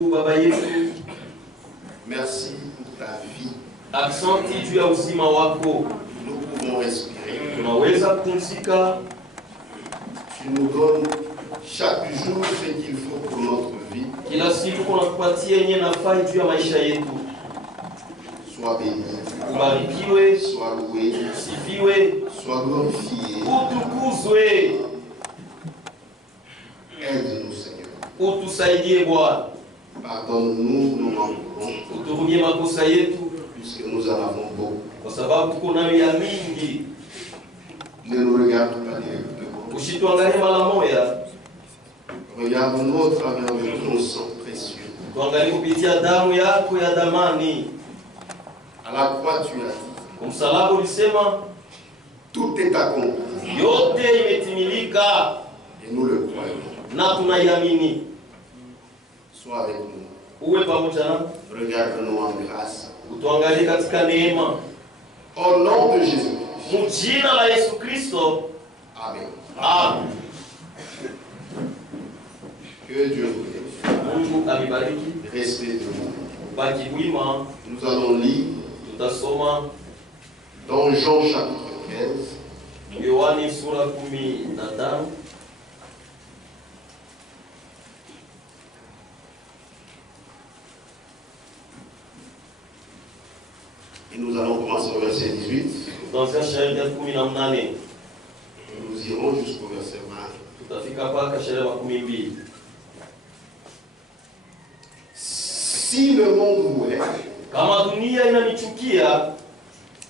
Baba yetu, merci pour ta vie. Asante juu ya uzima wako. Nous pouvons respirer. Tunaweza kupumzika. Tu nous donnes chaque jour ce qu'il faut pour notre vie. Kila siku unatupatia yenye nafaa juu ya maisha yetu. Sois béni. Ubarikiwe, Sois loué. usifiwe, Sois glorifié. utukuzwe. Aide-nous, Seigneur. Utusaidie Bwana. Pardonne-nous nos manquements, Uturumie makosa yetu puisque nous en avons beaucoup. kwa sababu tuko nayo ya mingi. Ne nous regarde pas directement. Usituangalie mara moja. Regarde-nous au travers de ton sang précieux. Tuangalie kupitia damu yako ya damani. À la croix, tu as dit, Kwa msalaba ulisema tout est accompli. yote imetimilika Et nous le croyons. na tunaiamini. Sois avec nous. Uwe pamoja na Regarde-nous en grâce. utuangalie katika neema. Au nom de Jésus-Christ. Mjina la Yesu Kristo. Amen. Amen. Que Dieu vous bénisse. Mungu amebariki. Restez debout. Baki wima. Nous allons lire Tutasoma dans Jean chapitre 15, Yohani sura 15. et nous allons commencer au verset 18. Tutaanzia shairi ya 18. Nous irons jusqu'au verset 20. Tutafika mpaka shairi ya 12. Si le monde vous hait, Kama dunia inanichukia,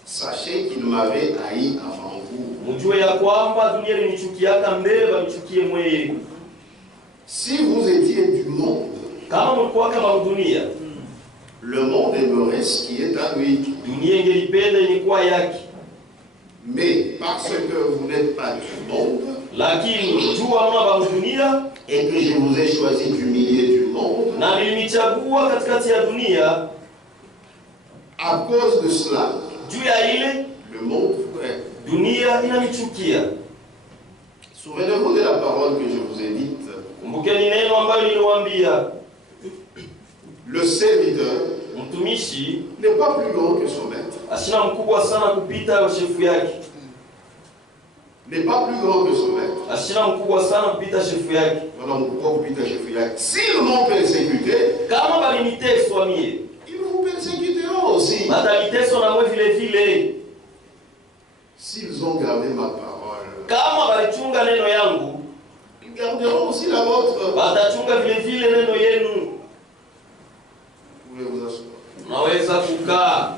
sachez qu'il m'avait haï avant vous. mjue ya kwamba dunia ilinichukiaka mbele banichukie mweye. Si vous étiez du monde, Kama mlikuwa kama dunia, le monde aimerait ce qui est à lui. dunia ingelipenda ilikuwa yake. Mais parce que vous n'êtes pas du monde, Lakini jua mwa ba dunia et que je vous ai choisi du milieu du monde, na nilinichagua katikati ya dunia, à cause de cela, juu ya ile le monde vous hait. dunia inanichukia. Souvenez-vous de la parole que je vous ai dite. Kumbukeni neno ambayo niliwaambia, Le serviteur mtumishi n'est pas plus grand que son maître. asina mkubwa sana kupita shefu yake. N'est pas plus grand que son maître. Asina mkubwa sana kupita shefu yake. Voilà pourquoi vous dites à Jésus. S'ils m'ont persécuté, Kama baliniteswa mie, ils vous persécuteront aussi. bataniteswa na mwe vile vile. S'ils ont gardé ma parole, Kama balichunga neno yangu, ils garderont aussi la vôtre. batachunga vile vile neno yenu. Vous pouvez vous asseoir. Unaweza kukaa.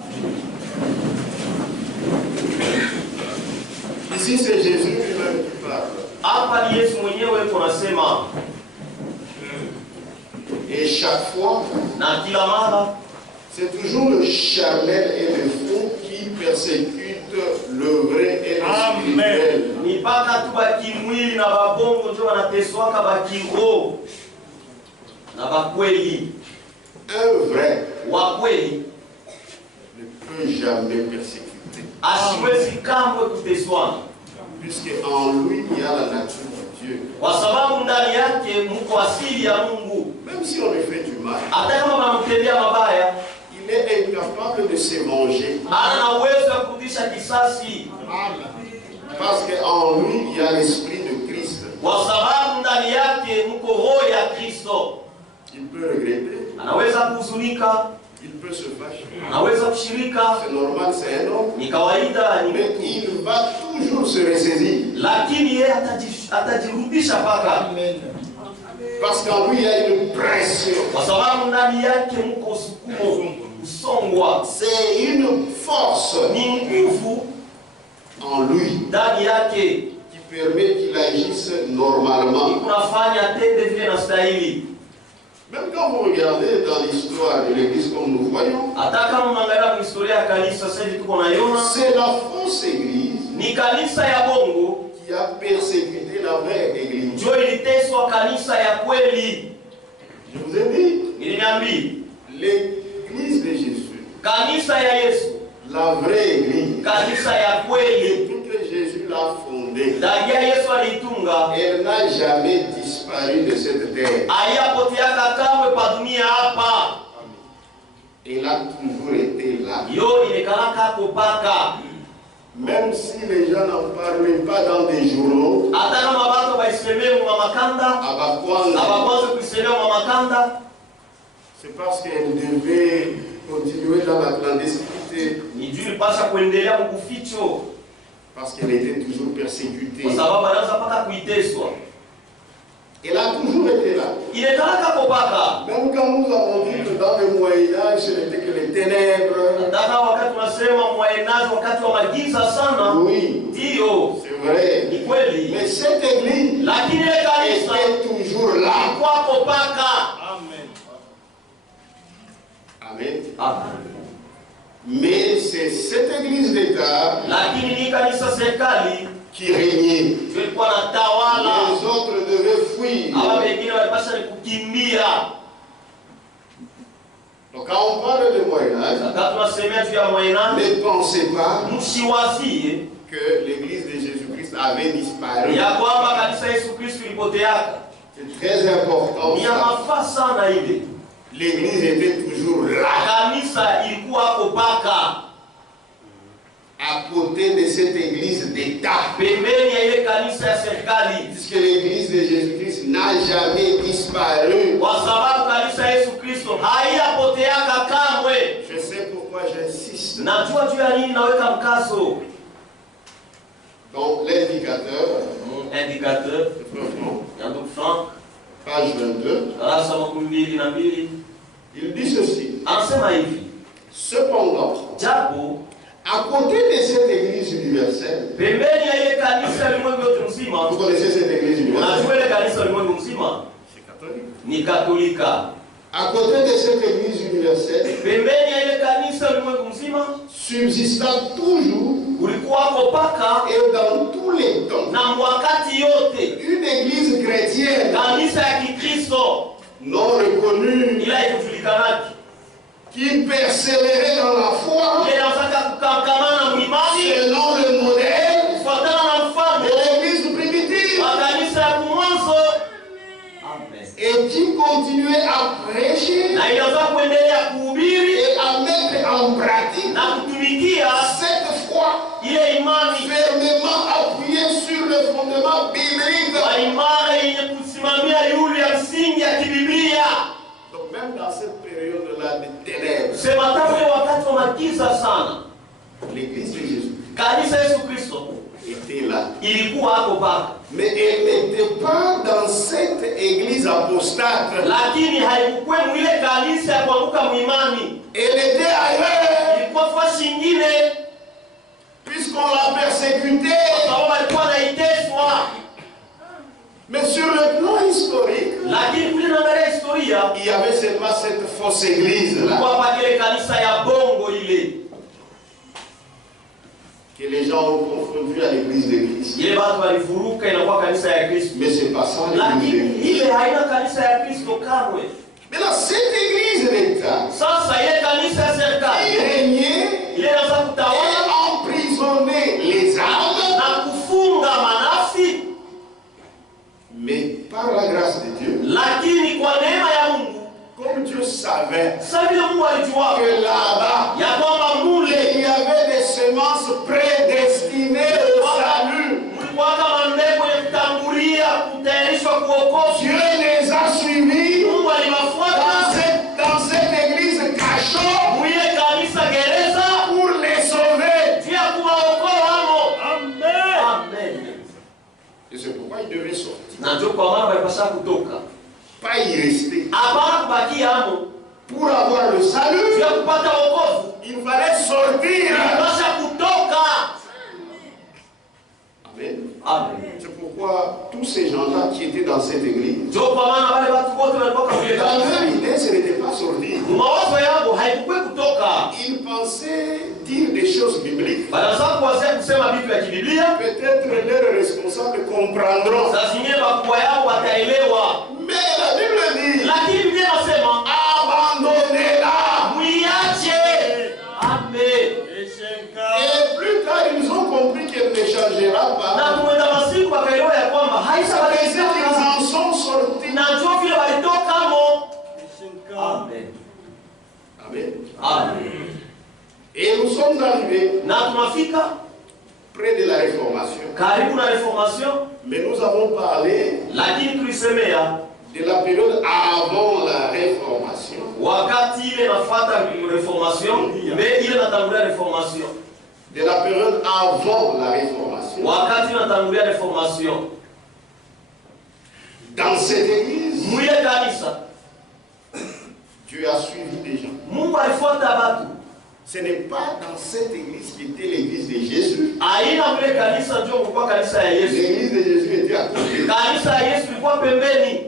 Ici, c'est Jésus lui-même qui parle. Hapa ni Yesu mwenyewe tunasema, Et chaque fois, na kila mara c'est toujours le charnel et le faux qui persécutent le vrai et le spirituel. ni mpaka tu bakimwili na babongo ndio wanateswaka, bakiroho na bakweli. Un vrai Wa kweli ne peut jamais persécuter. asiwezi kamwe kuteswana, Puisque en lui, il y a la nature de Dieu. kwa sababu ndani yake mko asili ya Mungu. Même si on lui fait du mal, Hata kama wanamtendea mabaya, il est incapable de se venger. ana uwezo wa kurudisha kisasi, Parce qu'en lui, il y a l'esprit de Christ. kwa sababu ndani yake mko roho ya Kristo. Il peut regretter, Anaweza kuhuzunika, il peut se fâcher. anaweza kushirika, C'est normal, c'est un homme. ni kawaida, ni Mais mtu, il va toujours se ressaisir. lakini yeye atajirudisha mpaka, Parce qu'en lui, il y a une pression. kwa sababu ndani yake mko sukumo, usongwa, C'est une force ni nguvu en lui ndani yake qui permet qu'il agisse normalement. kunafanya tende vile na stahili. Même quand vous regardez dans l'histoire de l'Église comme nous voyons, Hata kama unaangalia historia ya kanisa sasa hivi tuko naiona, c'est la fausse Église ni kanisa ya bongo qui a persécuté la vraie Église. ndio iliteswa kanisa ya kweli. Je vous ai dit, Niliniambia l'Église de Jésus, kanisa ya Yesu, la vraie Église, kanisa ya kweli que Jésus l'a fondée, ndani ya Yesu aliitunga, elle n'a jamais disparu. disparu de cette terre. Haiyapoteaka kamwe pa dunia hapa. Il a toujours été là. Yo inekalaka kopaka. Même si les gens n'en parlent pas dans des journaux, Hata kama watu waisemee Mwamakanda, abakwanza kuisemea Mwamakanda, c'est parce qu'elle devait continuer dans la clandestinité. ni juu pasha kuendelea mkuficho. Parce qu'elle était toujours persécutée. Kwa sababu anaanza paka kuiteswa. Elle a toujours été là. Inekalaka kopaka. Même quand nous avons dit que dans le Moyen-Âge, ce n'était que les ténèbres. Hata wakati tunasema Mwaenaji wakati wa magiza sana. Oui, Ndio. c'est vrai. Ni kweli. Mais cette église Lakini ile kanisa était toujours là. ilikuwa kopaka. Amen. Amen. Mais c'est cette église d'État Lakini ni kanisa serikali qui régnait. ilikuwa na tawala. Les autres devaient fuir. Hawa wengine walipaswa kukimbia. Donc quand on parle de Moyen-Âge, Wakati tunasemea juu ya Mwaenaji, ne pensez pas msiwazie que l'église de Jésus-Christ avait disparu. ya kwamba kanisa Yesu Kristo ilipoteaka. C'est très important. Ni ya mafaa sana ile. L'église était toujours là. Kanisa ilikuwa kopaka. À côté de cette église d'État. Pembeni ya ile kanisa ya serikali. Puisque l'église de Jésus-Christ n'a jamais disparu. Kwa sababu kanisa Yesu Kristo haiyapoteaka kamwe. Je sais pourquoi j'insiste. Najua juu ya nini naweka mkazo. Donc l'indicateur, Indicateur ya ndugu Frank, page 22, darasa 22, il dit ceci. anasema hivi: Cependant, japo à côté de cette église universelle, pembeni ya ile kanisa ulimwengu yote mzima, vous connaissez cette église universelle? unajua ile kanisa ulimwengu mzima C'est catholique. ni Katolika. À côté de cette église universelle, Pembeni ya ile kanisa ulimwengu mzima subsistant toujours ulikuwa kopaka et dans tous les temps, na wakati yote une église chrétienne kanisa ya Kikristo non reconnue ila ikujulikanaki qui persévérait dans la foi ile inataka kukamana mwimani selon le modèle kufuatana na mfano de l'église primitive wa kanisa ya mwanzo. Amen. et qui continuait à prêcher Na inaweza kuendelea kuhubiri et à mettre en pratique na kutumikia cette foi ile imani fermement appuyée sur le fondement biblique. kwa imara yenye kusimamia yule ya msingi ya kibiblia. Donc même dans cette période-là de ténèbres, Sema tangu wakati wa magiza sana, l'église de Jésus kanisa Yesu Kristo était là. ilikuwa hapo paka, Mais elle n'était pas dans cette église apostate. lakini haikuwa ile kanisa ya kuanguka mwimani. Elle était ailleurs, Ilikuwa fasi nyingine, puisqu'on l'a persécutée. kwa sababu alikuwa anaiteswa. Mais sur le plan historique, Lakini kule naangalia historia, il y avait seulement cette fausse église-là ilikuwa hapa ile kanisa ya bongo ile, que les gens ont confondu à l'église de Christ. ile watu walivuruka inakuwa kanisa ya Kristo. Mais c'est pas ça l'église de Lakini Christ. ile haina kanisa ya Kristo kamwe. Maintenant, cette église d'État Sasa ile kanisa ya qui serikali régnait ile inaanza et kutawala emprisonnait les âmes, na kufunga manafsi, mais par la grâce de Dieu, lakini kwa neema ya Mungu, comme Dieu savait sasa vile Mungu alijua que là-bas, ya kwamba mule il y avait des semences prédestinées au salut. mlikuwa kama mbegu ya kutangulia kutayarishwa kuokoshwa. Dieu les a suivis Mungu aliwafuata dans cette église cachot mwiye kanisa gereza pour les sauver. juu ya kuwaokoa hamo. Amen. Et c'est pourquoi ils devaient sortir. Na ndio kwa maana walipasha kutoka, Pas y rester. hapana kubakia hamo. Pour avoir le Juu salut, ya kupata wokovu il fallait sortir. walipasha kutoka. Amen. Amen. C'est pourquoi tous ces gens-là qui étaient dans cette église, Ndio kwa maana wale watu wote walikuwa kule dans kanisa, leur idée, ce n'était pas sortir. mawazo yao haikuwa kutoka. Ils pensaient dire des choses bibliques. Banaanza kuwazia kusema vitu vya kibiblia. Peut-être leurs responsables comprendront. Saa zingine wakubwa yao wataelewa, Mais la Bible dit, lakini Biblia inasema abandonnez-la. mwiache. Amen. Et plus tard, ils ont compris qu'elle ne changera pas. Na kumwenda masiku wakaelewa ya kwamba Ça veut dire qu'ils haisabadilika. en sont sortis. Amen. Amen. Et nous sommes arrivés Na tunafika près de la réformation. karibu na reformation, Mais nous avons parlé lakini tulisemea de la période avant la réformation. wakati ile nafuata reformation, mais ile natangulia reformation. De la période avant la réformation. Wakati natangulia reformation. Dans cette église, Mwile kanisa, Dieu a suivi des gens. Mungu alifuata batu. Ce n'est pas dans cette église qui était l'église de Jésus. Aina mwile kanisa ndio kulikuwa kanisa ya Yesu. L'église de Jésus était à côté. Kanisa ya Yesu ilikuwa pembeni.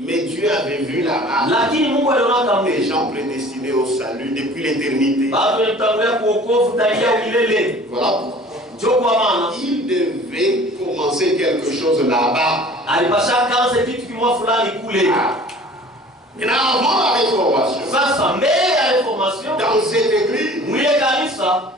Mais Dieu avait vu là-bas Lakini Mungu aliona kama des gens prédestinés au salut depuis l'éternité. bado mtangulia kuokovu tangia milele. Voilà pourquoi. Ndio kwa maana Il devait commencer quelque chose là-bas. alipasha kaanza kitu kimwa fulani kule. Maintenant, avant la réformation, Sasa mbele ya reformation, dans cette église, mwile kanisa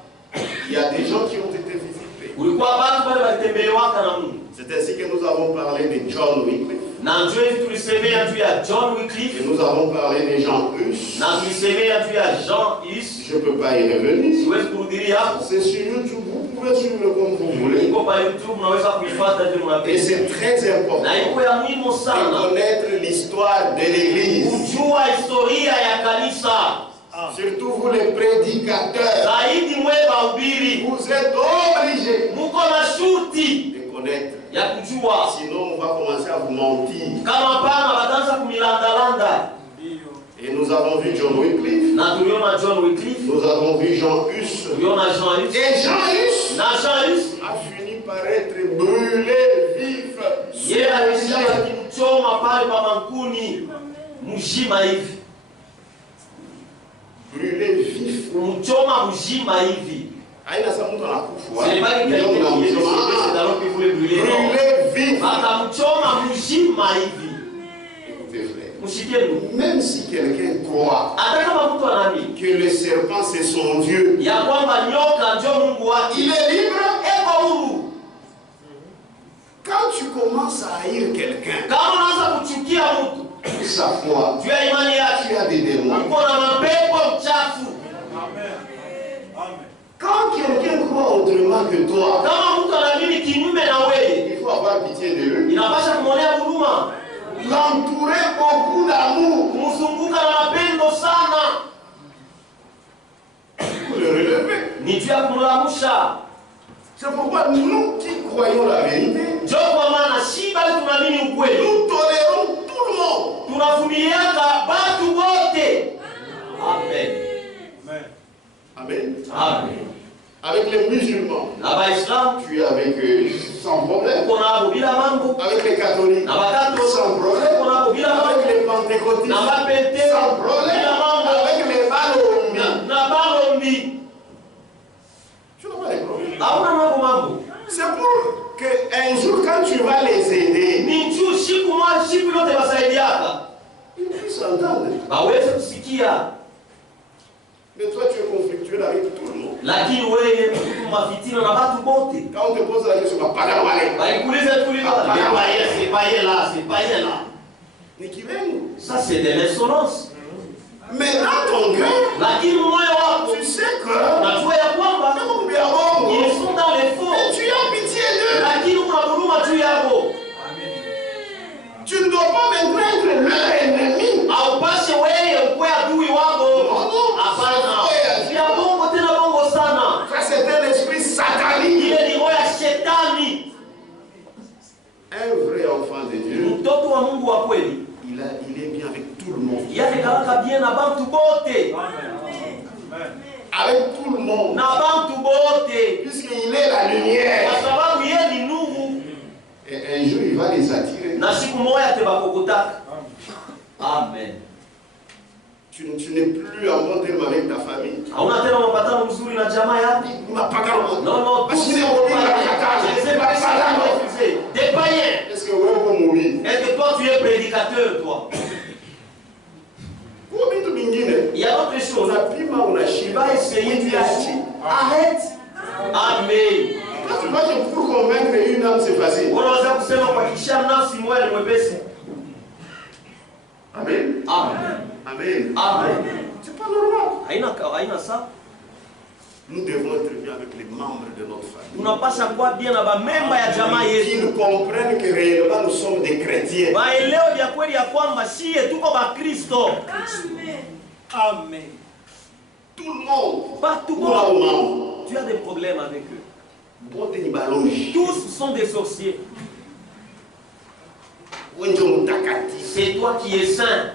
il y a des gens qui ont été visités. kulikuwa batu bale walitembelewaka na Mungu. C'est ainsi que nous avons parlé de John Wycliffe. Na ndio hivi tulisemea juu ya John Wycliffe, Et nous avons parlé de Jean Hus. na tulisemea juu ya Jean Hus. Je ne peux pas y revenir. Siwezi kurudilia hapo. C'est sur YouTube, vous pouvez suivre comme vous voulez. Iko pa YouTube, mnaweza kuifuata vile Et mnapenda. c'est très important Na iko ya muhimu de sana connaître l'histoire de l'église. kujua historia ya kanisa. Surtout vous les prédicateurs. Zaidi mwe bahubiri, Vous êtes obligés muko na shurti de connaître. ya kujua. Sinon, on va commencer à vous mentir. Kama pana wataanza kumilandalanda. Et nous avons vu John Wycliffe. Na tuliona John Wycliffe, Nous avons vu Jean Hus. tuliona Jean Hus. Et Jean Hus Na Jean Hus a fini par être brûlé vif. yeye alisha kimchoma pale pa mankuni mzima hivi. Brûlé vif. Kumchoma mzima hivi. Aïna sa mtu anakufa. C'est pas Ndio tunamsema. brûlé vif. akamchoma mzima hivi. Écoutez frère, Mshikieni. même si quelqu'un croit Hata kama mtu anaamini que le serpent c'est son Dieu, ya kwamba nyoka ndio Mungu wake, il est libre. eko huru. Quand tu commences à haïr quelqu'un, Kama unaanza kuchukia mtu pour sa foi, juu ya imani yake, tu as des démons. uko na mapepo mchafu. Quand quelqu'un croit autrement que toi, Kama mtu anaamini kinyume na wewe, il faut avoir pitié de lui. inapasha kumwonea huruma, L'entourer beaucoup d'amour kumzunguka na mapendo sana, pour le relever. ni juu ya kumlamusha. C'est pourquoi nous qui croyons la vérité, Ndio kwa maana si bali tunaamini ukweli, nous tolérons tout le monde. tunavumiliaka batu wote. Amen. Amen. Amen. Avec les musulmans, Na Waislamu tu es avec eux sans problème. uko nabo bila mambo, Avec les catholiques, na Wakatoliki sans problème. uko nabo bila mambo, Avec les pentecôtistes, na Wapente sans problème. bila mambo, Avec les balombi, na Balombi tu n'as pas de problème. hauna mambo. C'est pour qu'un jour, quand tu vas les aider, Ni juu siku moja, siku yote wasaidiaka ils puissent entendre. baweze kusikia. Mais toi, tu es conflictuel avec tout le monde. Lakini wewe mtu mafitina na batu bote Quand on te pose la question, pas de baikulize tuliza, c'est pas là, c'est pas là. Mais qui vient? Ça c'est de l'insolence. Mais dans ton cœur, Lakini moyo wako tu sais que unajua ya kwamba ils sont dans les faux, tu as pitié d'eux. lakini kuna huruma juu yako. Tu ne dois pas maintenant être leur ennemi. Haupashe wewe ukuwe adui wako. Hapana, ya bongo tena bongo sana. Ça, c'est un esprit satanique. Ile ni roho ya shetani. Un vrai enfant de Dieu, Mtoto wa Mungu wa kweli il est bien avec tout le monde. yake kalaka bien na bantu bote, Avec tout le monde. na bantu bote, Puisqu'il est la lumière. kwa sababu yeye ni nuru. Et un jour, il va les attirer. Na siku moja tebakokotaka. Amen. Tu n'es plus en bon terme avec ta famille. Hauna tena mapatano mzuri na jamaa yako. Non, tous ces des païens. Est-ce que vous avez mourir? Est-ce que toi tu es prédicateur, toi? Il y a autre chose. Tu vas essayer de dire, arrête. Amen. Quand tu vas pour convaincre une âme, c'est facile. Unaweza kusema kwa kisha nafsi moja ni mwepesi. Amen. Amen. Amen. Amen. C'est pas pas normal. Haina ça. Nous devons être bien avec les membres de notre famille. Tunapasha kuwa bien na bamemba ya jamaa Qui yetu. nous comprennent que réellement nous sommes des chrétiens. Waelewe vya kweli ya kwamba shie tuko bakristo. Amen. Amen. Tout le monde. Pas tout le Nous avons monde. membres. Tu as des problèmes avec eux. Bon, t'es une baloche. Tous sont des sorciers. C'est toi qui es saint.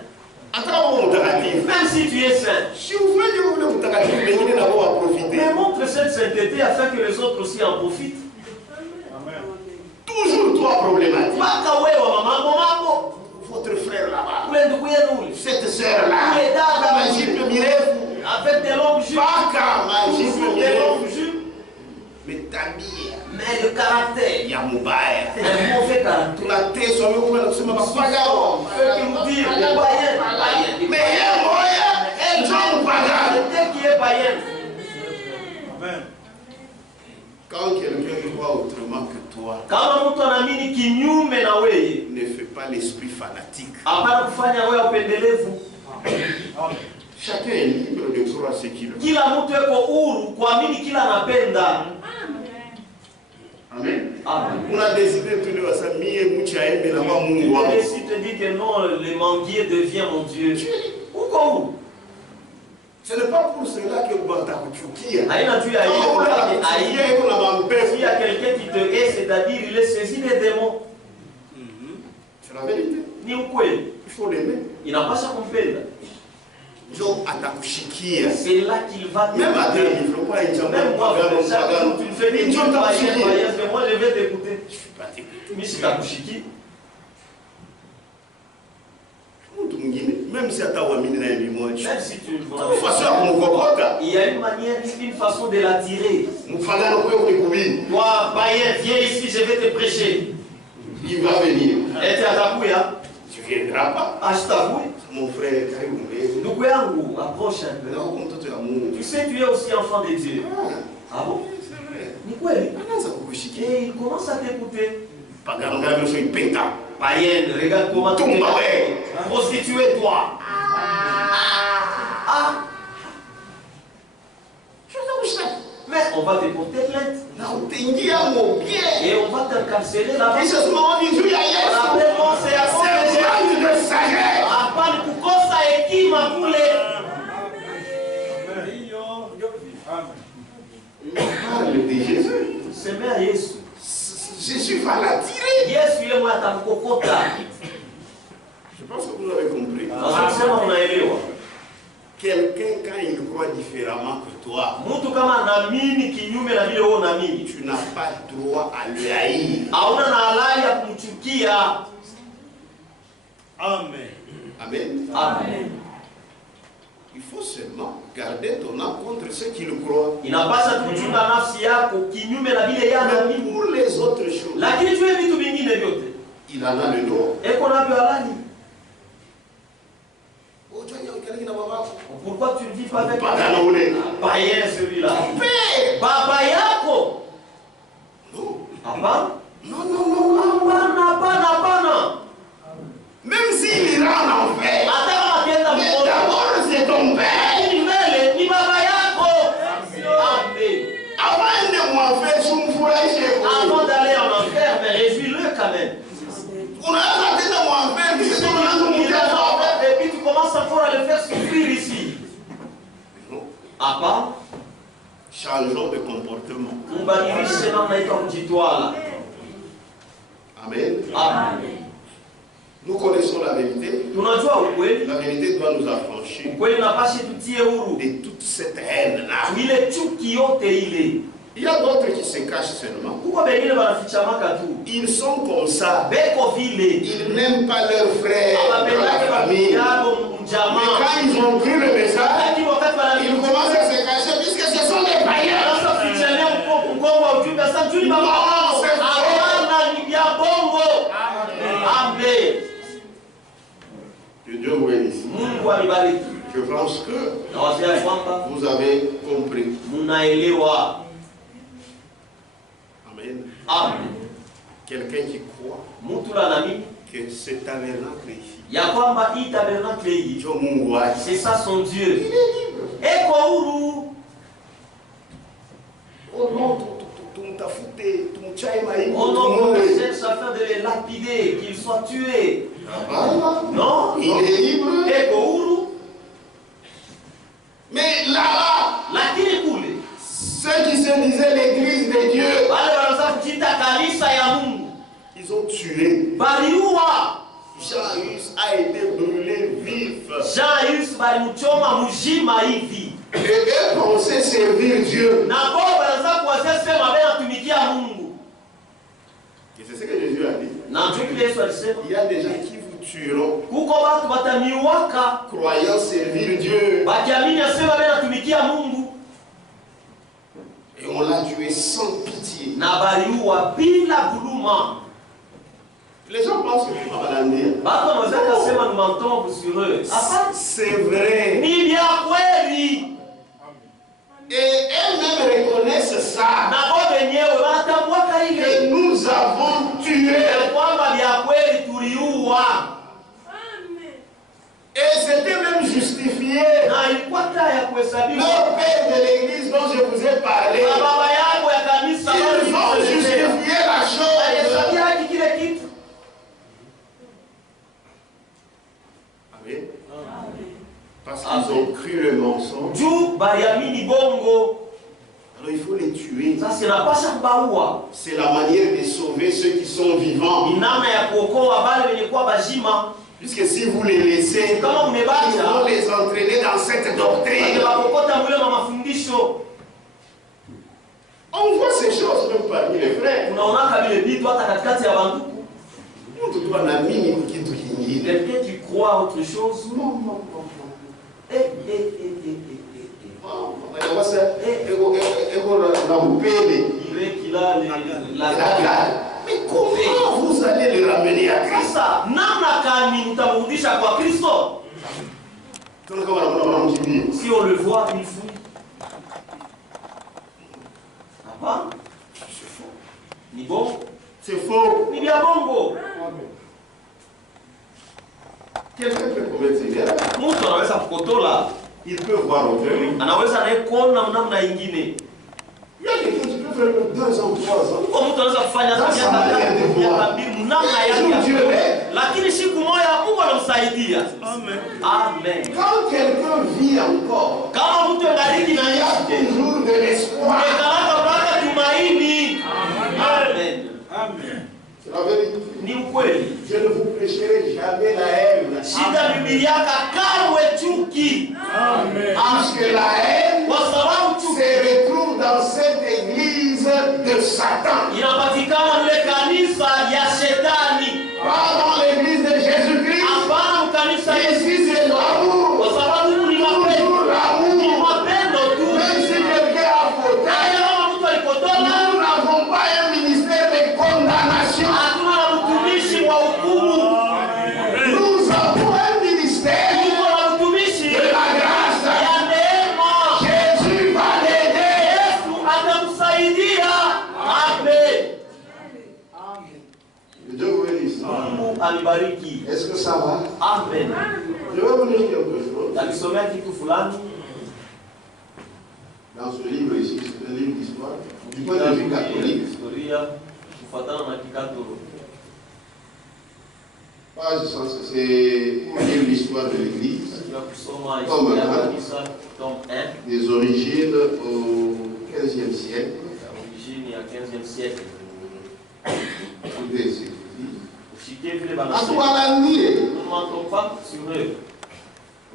Même si tu es saint. Si vous voulez profiter. Mais montre cette sainteté afin que les autres aussi en profitent. Amen. Toujours toi problématique. Baka wewe mama mama. Votre frère là-bas. Ule ndugu yenu. Cette sœur là. Ule dada majipe mirefu. Avec des longues jupes. Baka majipe Des longues jupes. Mais tabia. Mais le caractère. Ya mubaya. C'est un mauvais caractère. Tunateswa wewe kwa kusema mapagano. Ceux qui nous disent les païens. Mais yeye moya ndio mpagano. Quelqu'un qui est païen. Amen. Quand quelqu'un croit autrement que toi, kama mtu anaamini kinyume na wewe, ne fais pas l'esprit fanatique. hapana kufanya wewe upendelevu. Chacun est libre de croire ce qu'il veut. Kila mtu yuko huru kuamini kila anapenda. Amen. Amen. On a décidé de nous assamie mucha aime na wa Mungu wangu. Et si tu dis que non, le manguier devient mon Dieu. Où? Ce n'est pas pour cela que batakuchukia. Haina tu ya hiyo. Il y a quelqu'un qui te hait, c'est-à-dire il est saisi des démons. C'est la vérité. Ni ukweli. Il faut l'aimer. Inapasha kumpenda. Ndio atakushikia. C'est là qu'il va Même à t'écouter. il faut pas être Même moi, chaque jour tu me fais des choses païennes, mais moi je vais t'écouter. Je suis pas t'écouter. Mais si takushiki. Même si atawamini na yeye mmoja. Même si tu façon ya kumkokota. il y a une manière, une façon de l'attirer. Mfagano kwa kuhubiri. Toi, païen, viens ici, je vais te prêcher. Il va venir. Et tu atakuya. Tu viendras pas. Ashtakuya. Mon frère, karibu mbele. Ndugu yangu, approche un peu. Ndio mtoto ya Mungu. Tu sais, tu es aussi enfant de Dieu. Ah bon? Ni kweli? Anaanza kukushikia. Et il commence à t'écouter. Pagano ngalo sio ipenta. Païenne, regarde comment tu Tumba wewe. Prostituée, toi. Ah. Mais on va te porter plainte. Et on va t'incarcérer là-bas. Après, bon, c'est à cause de Jésus. Hapana kukosa hekima kule. Parle de Jésus. Sema Yesu. Jésus va l'attirer. Yesu yeye mwa atamkokota. Je pense que vous avez compris. Nasema unaelewa. Quelqu'un quand il croit différemment que toi, Mtu kama anaamini kinyume na vile wewe unaamini, tu n'as pas droit à le haïr. hauna na halali ya kumchukia. Amen. Amen. Amen. Il faut seulement garder ton âme contre ceux qui le croient. Inapaswa kuchunga nafsi yako kinyume na vile yeye Mais anaamini. pour les autres choses, Lakini juu vitu vingine vyote, il en a le droit. eko navyo halali. Pourquoi tu ne vis pas avec païen celui-là? Baba yako? Non. Hapana? Non, non, non. Hapana. Même s'il ira en enfer, Hata kama akienda mais mkono, d'abord c'est ton père. lakini mbele ni baba yako. Amen. Avant de m'enfer, je me ferai chez vous. Avant d'aller en enfer, mais réjouis-le quand même. On a arrêté de m'enfer, mais c'est ton Et puis tu commences encore à le faire souffrir ici. Non. Hapa, Changeons de comportement. mbadilishe namna yetu ya kujitwala. Amen. Amen. Nous connaissons la vérité. Tunajua ukweli. La vérité doit nous affranchir Ukweli unapaswa tutie huru. de toute cette haine-là. Ile chuki yote ile. Il y a d'autres qui se cachent seulement. Kuko wengine wanafichamaka tu. Ils sont comme ça. Beko vile. Ils n'aiment pas leurs frères, Abapendake leur famille. yabo Mais mjamaa. quand ils ont cru le message, Lakini wakati ils commencent à se cacher puisque ce sont des païens. sasa fichania mkongo wa ujumbe sasa tuli baba wao. Hapana ni vya bongo. Amen. Que Dieu vous bénisse. Mungu alibariki. Je pense que Na wazia kwamba vous avez compris. mnaelewa. Amen. Amen. Quelqu'un qui croit, Mtu la nami que ce tabernacle ici, ya kwamba hii tabernacle hii c'est ça son Dieu. Eko huru. Oh non, oh non, on cherche à faire de les lapider, qu'ils soient tués. Non, il est libre. Eko huru. Mais là, lakini kule ceux qui se disaient l'église de Dieu, ils ont tué. baliua. Jean-Hus a été brûlé vif. Jean-Hus balimuchoma mujima hivi. Et eux pensaient servir Dieu. Na kwa baraza kuanzia sema bena tumikia Mungu. Et c'est ce que Jésus a dit. Na ndio Yesu alisema. Il y a des gens qui vous tueront. Kuko watu watamiwaka croyant servir Dieu. Bakiamini asema bena tumikia Mungu. Et on l'a tué sans pitié. Na baliua bila guluma. Les gens pensent que tu vas balancer. Batu wanaweza kusema ni mantombo sur eux. C'est vrai. Ni vya kweli. Et elles-mêmes reconnaissent ça. Na wao wenyewe wanatambua ile. Que nous avons tué. Kwamba vya kweli tuliua. Et c'était même justifié. Na ilikuwa taya kuhesabiwa. Le père de l'église dont je vous ai parlé. Baba yangu ya kanisa ils ont justifié la chose. Alihesabia kile kitu. Amen. Parce qu'ils ont cru le mensonge. Juu baliamini bongo. Alors il faut les tuer. Ça c'est la pasha kubaua. C'est la manière de sauver ceux qui sont vivants. Ni namna ya kuokoa wale wenye kuwa bajima. Puisque si vous les laissez, kama mmebacha, ils vont les entraîner dans cette doctrine. On voit ces choses même parmi les frères. Quelqu'un qui croit autre chose. Non. Mais comment vous allez le ramener à Christ? Si on le voit, il fuit. C'est faux. Ni bon. C'est faux. Ni bien bongo. Quelqu'un peut commettre ces erreurs. Mtu anaweza kukotola. Il peut voir autrement. Anaweza naye kuona namna ingine. Il y a quelqu'un qui peut faire 2 ans, 3 ans. Kwa mtu anaweza kufanya miaka mbili namna yake. Lakini siku moja Mungu anamsaidia. Amen. Quand quelqu'un vit encore, kama mtu angaliki na il y a toujours de l'espoir. Mpaka tumaini. Amen. C'est la vérité. Ni ukweli. Je ne vous prêcherai jamais la haine. Shida Biblia kamwe chuki. Amen. Parce que la haine se retrouve dans cette église de Satan. Inapatikana ile kanisa ya Shetani. Pas dans l'église de Jésus-Christ. Hapana kanisa ici c'est l'amour. Kwa sababu ni mapendo. Ni mapendo tu. Même si quelqu'un a fauté, mtu alikotola, nous n'avons pas un ministère de condamnation. Hatuna mtumishi wa hukumu. Nous avons un ministère de la grâce. Ya neema. Jésus va l'aider. Yesu atamsaidia. Amen. Dieu vous bénisse. Mungu alibariki. Est-ce que ça va? Amen. Je vais vous dire quelque chose. Alisomea kitu fulani dans ce livre ici, c'est un livre d'histoire, du point de vue catholique. Historia kufuatana na Kikatolo. Page 100, c'est pour lire l'histoire de l'Église. Tome 1, des origines au 15e siècle. Origine ya 15e siècle. Écoutez ce qu'il dit. Usikie vile bana. Atuwalandie. On n'entend pas sur eux.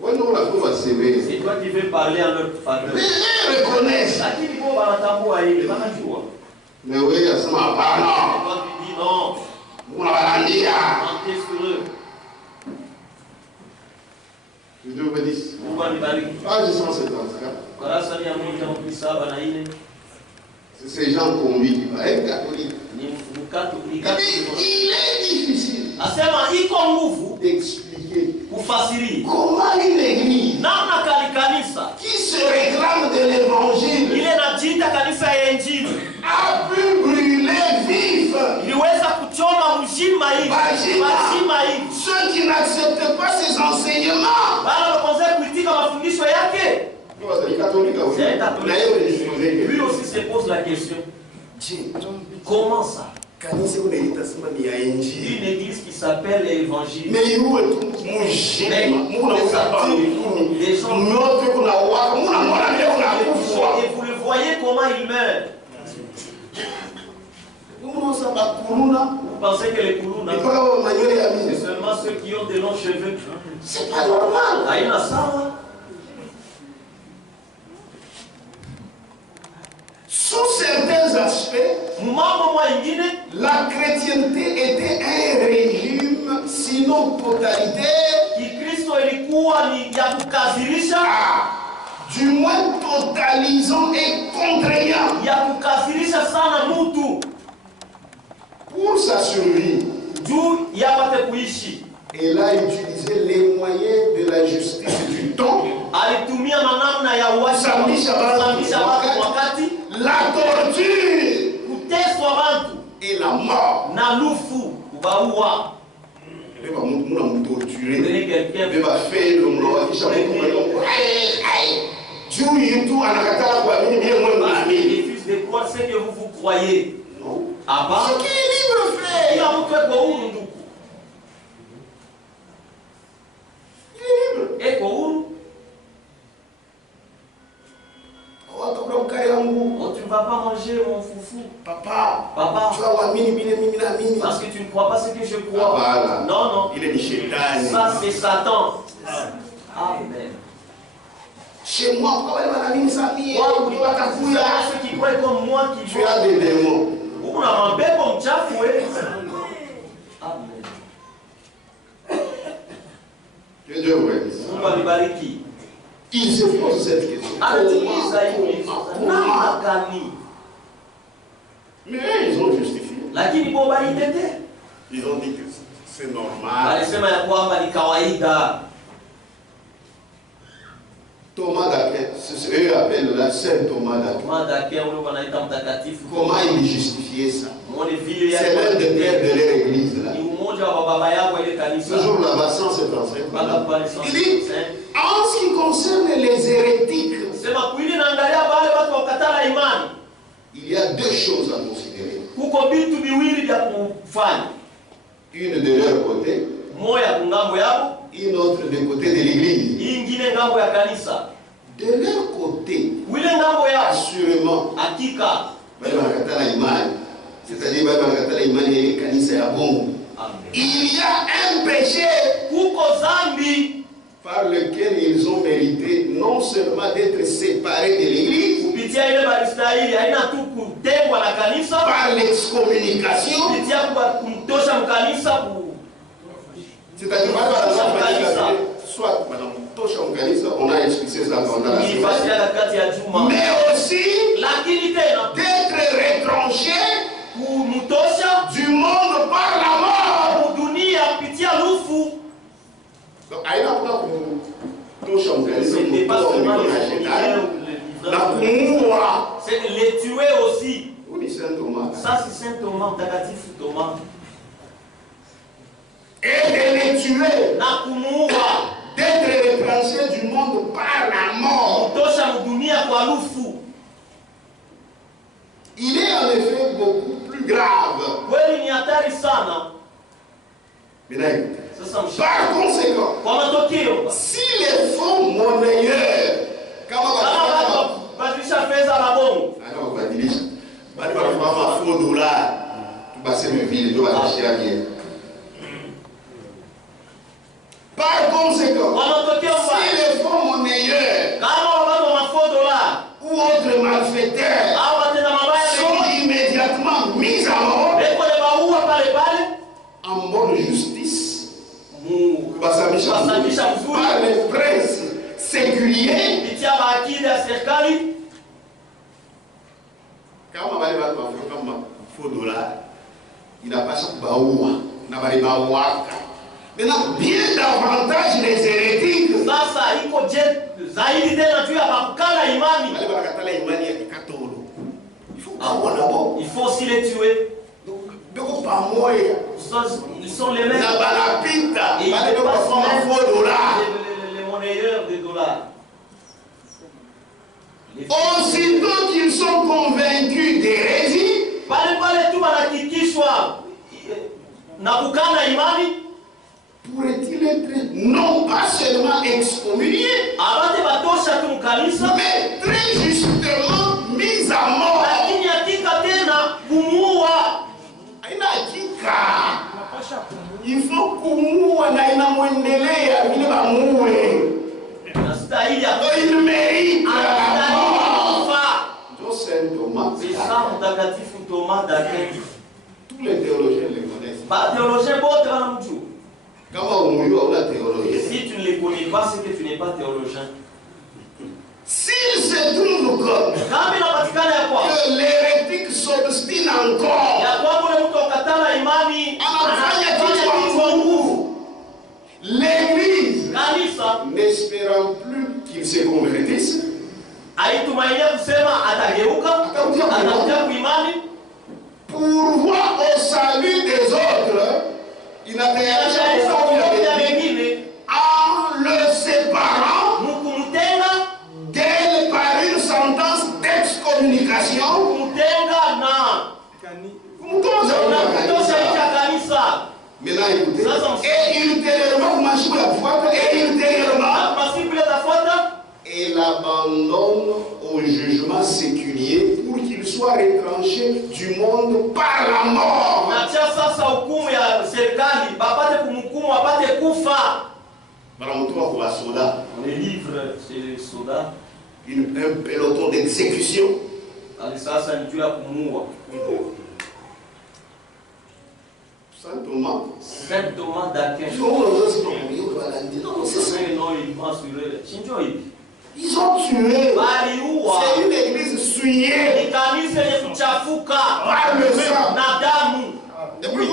Ouais, non, la trouve à CV. C'est toi qui veux parler en leur faveur. Mais ils reconnaissent. Lakini kwa banatambua ile banajua. Mais oui, à ce moment là, non. Toi tu dis non. On va balandia. Mentez sur eux. Que Dieu vous bénisse. Mungu anibariki. Page 174. Kurasa 174. C'est ces gens conduits qui va être catholique. Ni mkatoliki. Il est difficile. Asema iko nguvu d'expliquer kufasiri comment une église namna kanisa qui se réclame de l'évangile ile inajiita kanisa ya Injili a pu brûler vif iliweza kuchoma mzima hivi Bajima Ceux qui n'acceptent pas ses enseignements. C'est catholique. Lui aussi se pose la question. Comment ça? Une église qui s'appelle l'évangile. Mais où est les gens, et vous le voyez comment il meurt. Vous pensez que les Kuluna, c'est seulement ceux qui ont de longs cheveux? C'est pas normal. Sous certains aspects, la chrétienté était un régime, sinon totalitaire, du moins totalisant et contraignant. Pour sa survie, elle a utilisé les moyens de la justice du temps, la torture et la mort. Il refuse de croire ce que vous croyez. Ce qui est libre fait. Il est libre. Oh, tu ne vas pas manger mon foufou. Papa. Parce que tu ne crois pas ce que je crois. Non. Ça c'est Satan. Amen. Chez moi, ceux qui croient comme moi qui tu as des démons. Amen. Que Dieu vous bénisse. Il se pose cette question. Mais ils ont justifié. Ils ont dit que c'est normal. Thomas d'Aquin, eux appellent la Saint Thomas d'Aquin. Comment ils justifiaient ça? C'est l'un des pères de leur église là. Toujours là-bas, 175. Il dit, en ce qui concerne les hérétiques, il y a deux choses à considérer. Une de leur côté, une autre du côté de l'église. De leur côté, assurément, c'est-à-dire il y a un péché par lequel ils ont mérité non seulement d'être séparés de l'église, par l'excommunication, c'est-à-dire soit Madame Tosha Mkanisa, on a expliqué ça pendant la semaine, mais aussi d'être retranché du monde par la mort. Donc, Tosha Mkanisa, c'est les tuer aussi. Oui, Saint Thomas. Ça, c'est Saint Thomas, Mtakatifu Thomas. Et de les tuer, d'être retranché du monde par la mort. Il est en effet beaucoup plus grave. Par conséquent, si les faux monnayeurs, par conséquent, si les faux monnayeurs ou autres malfaiteurs sont immédiatement mis à mort en bonne justice par les princes séculiers, il n'a pas ça. Maintenant, bien davantage les hérétiques. Il faut aussi les tuer. Donc Ils sont les mêmes. Et ils dépassent même les monnayeurs de dollars. Aussitôt qu'ils sont convaincus d'hérésie, pourrait-il être non pas seulement excommunié, mais très justement mis à mort? Il faut kumua na inamwendelea vile bamuwe. Il mérite la mort. Saint Thomas. C'est ça mtakatifu Thomas d'Aquin. Tous les théologiens les connaissent. Ba théologien bote wanamjua. Kama umuyua una théologien. Si tu ne les connais pas, c'est que tu n'es pas théologien. S'il se trouve que l'hérétique s'obstine encore, l'Église, n'espérant plus qu'il se convertisse, pourvoir au salut des autres, il n'a en le séparant d'elle par une sentence d'excommunication. Maintenant écoutez, et ultérieurement, elle abandonne au jugement séculier pour qu'il soit retranché du monde par la mort. On les livre chez les soldats. Un peloton d'exécution. Saint Thomas d'Aquin. Ils ont tué. C'est une église souillée par le sang. Et puis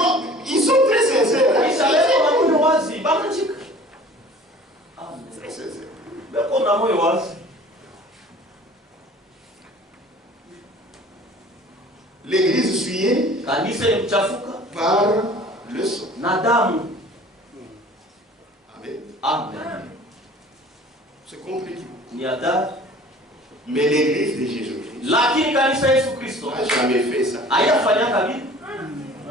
ils sont très sincères. Très sincères. L'église souillée par le sang. Amen. C'est compliqué. Mais l'église de Jésus-Christ n'a jamais fait ça.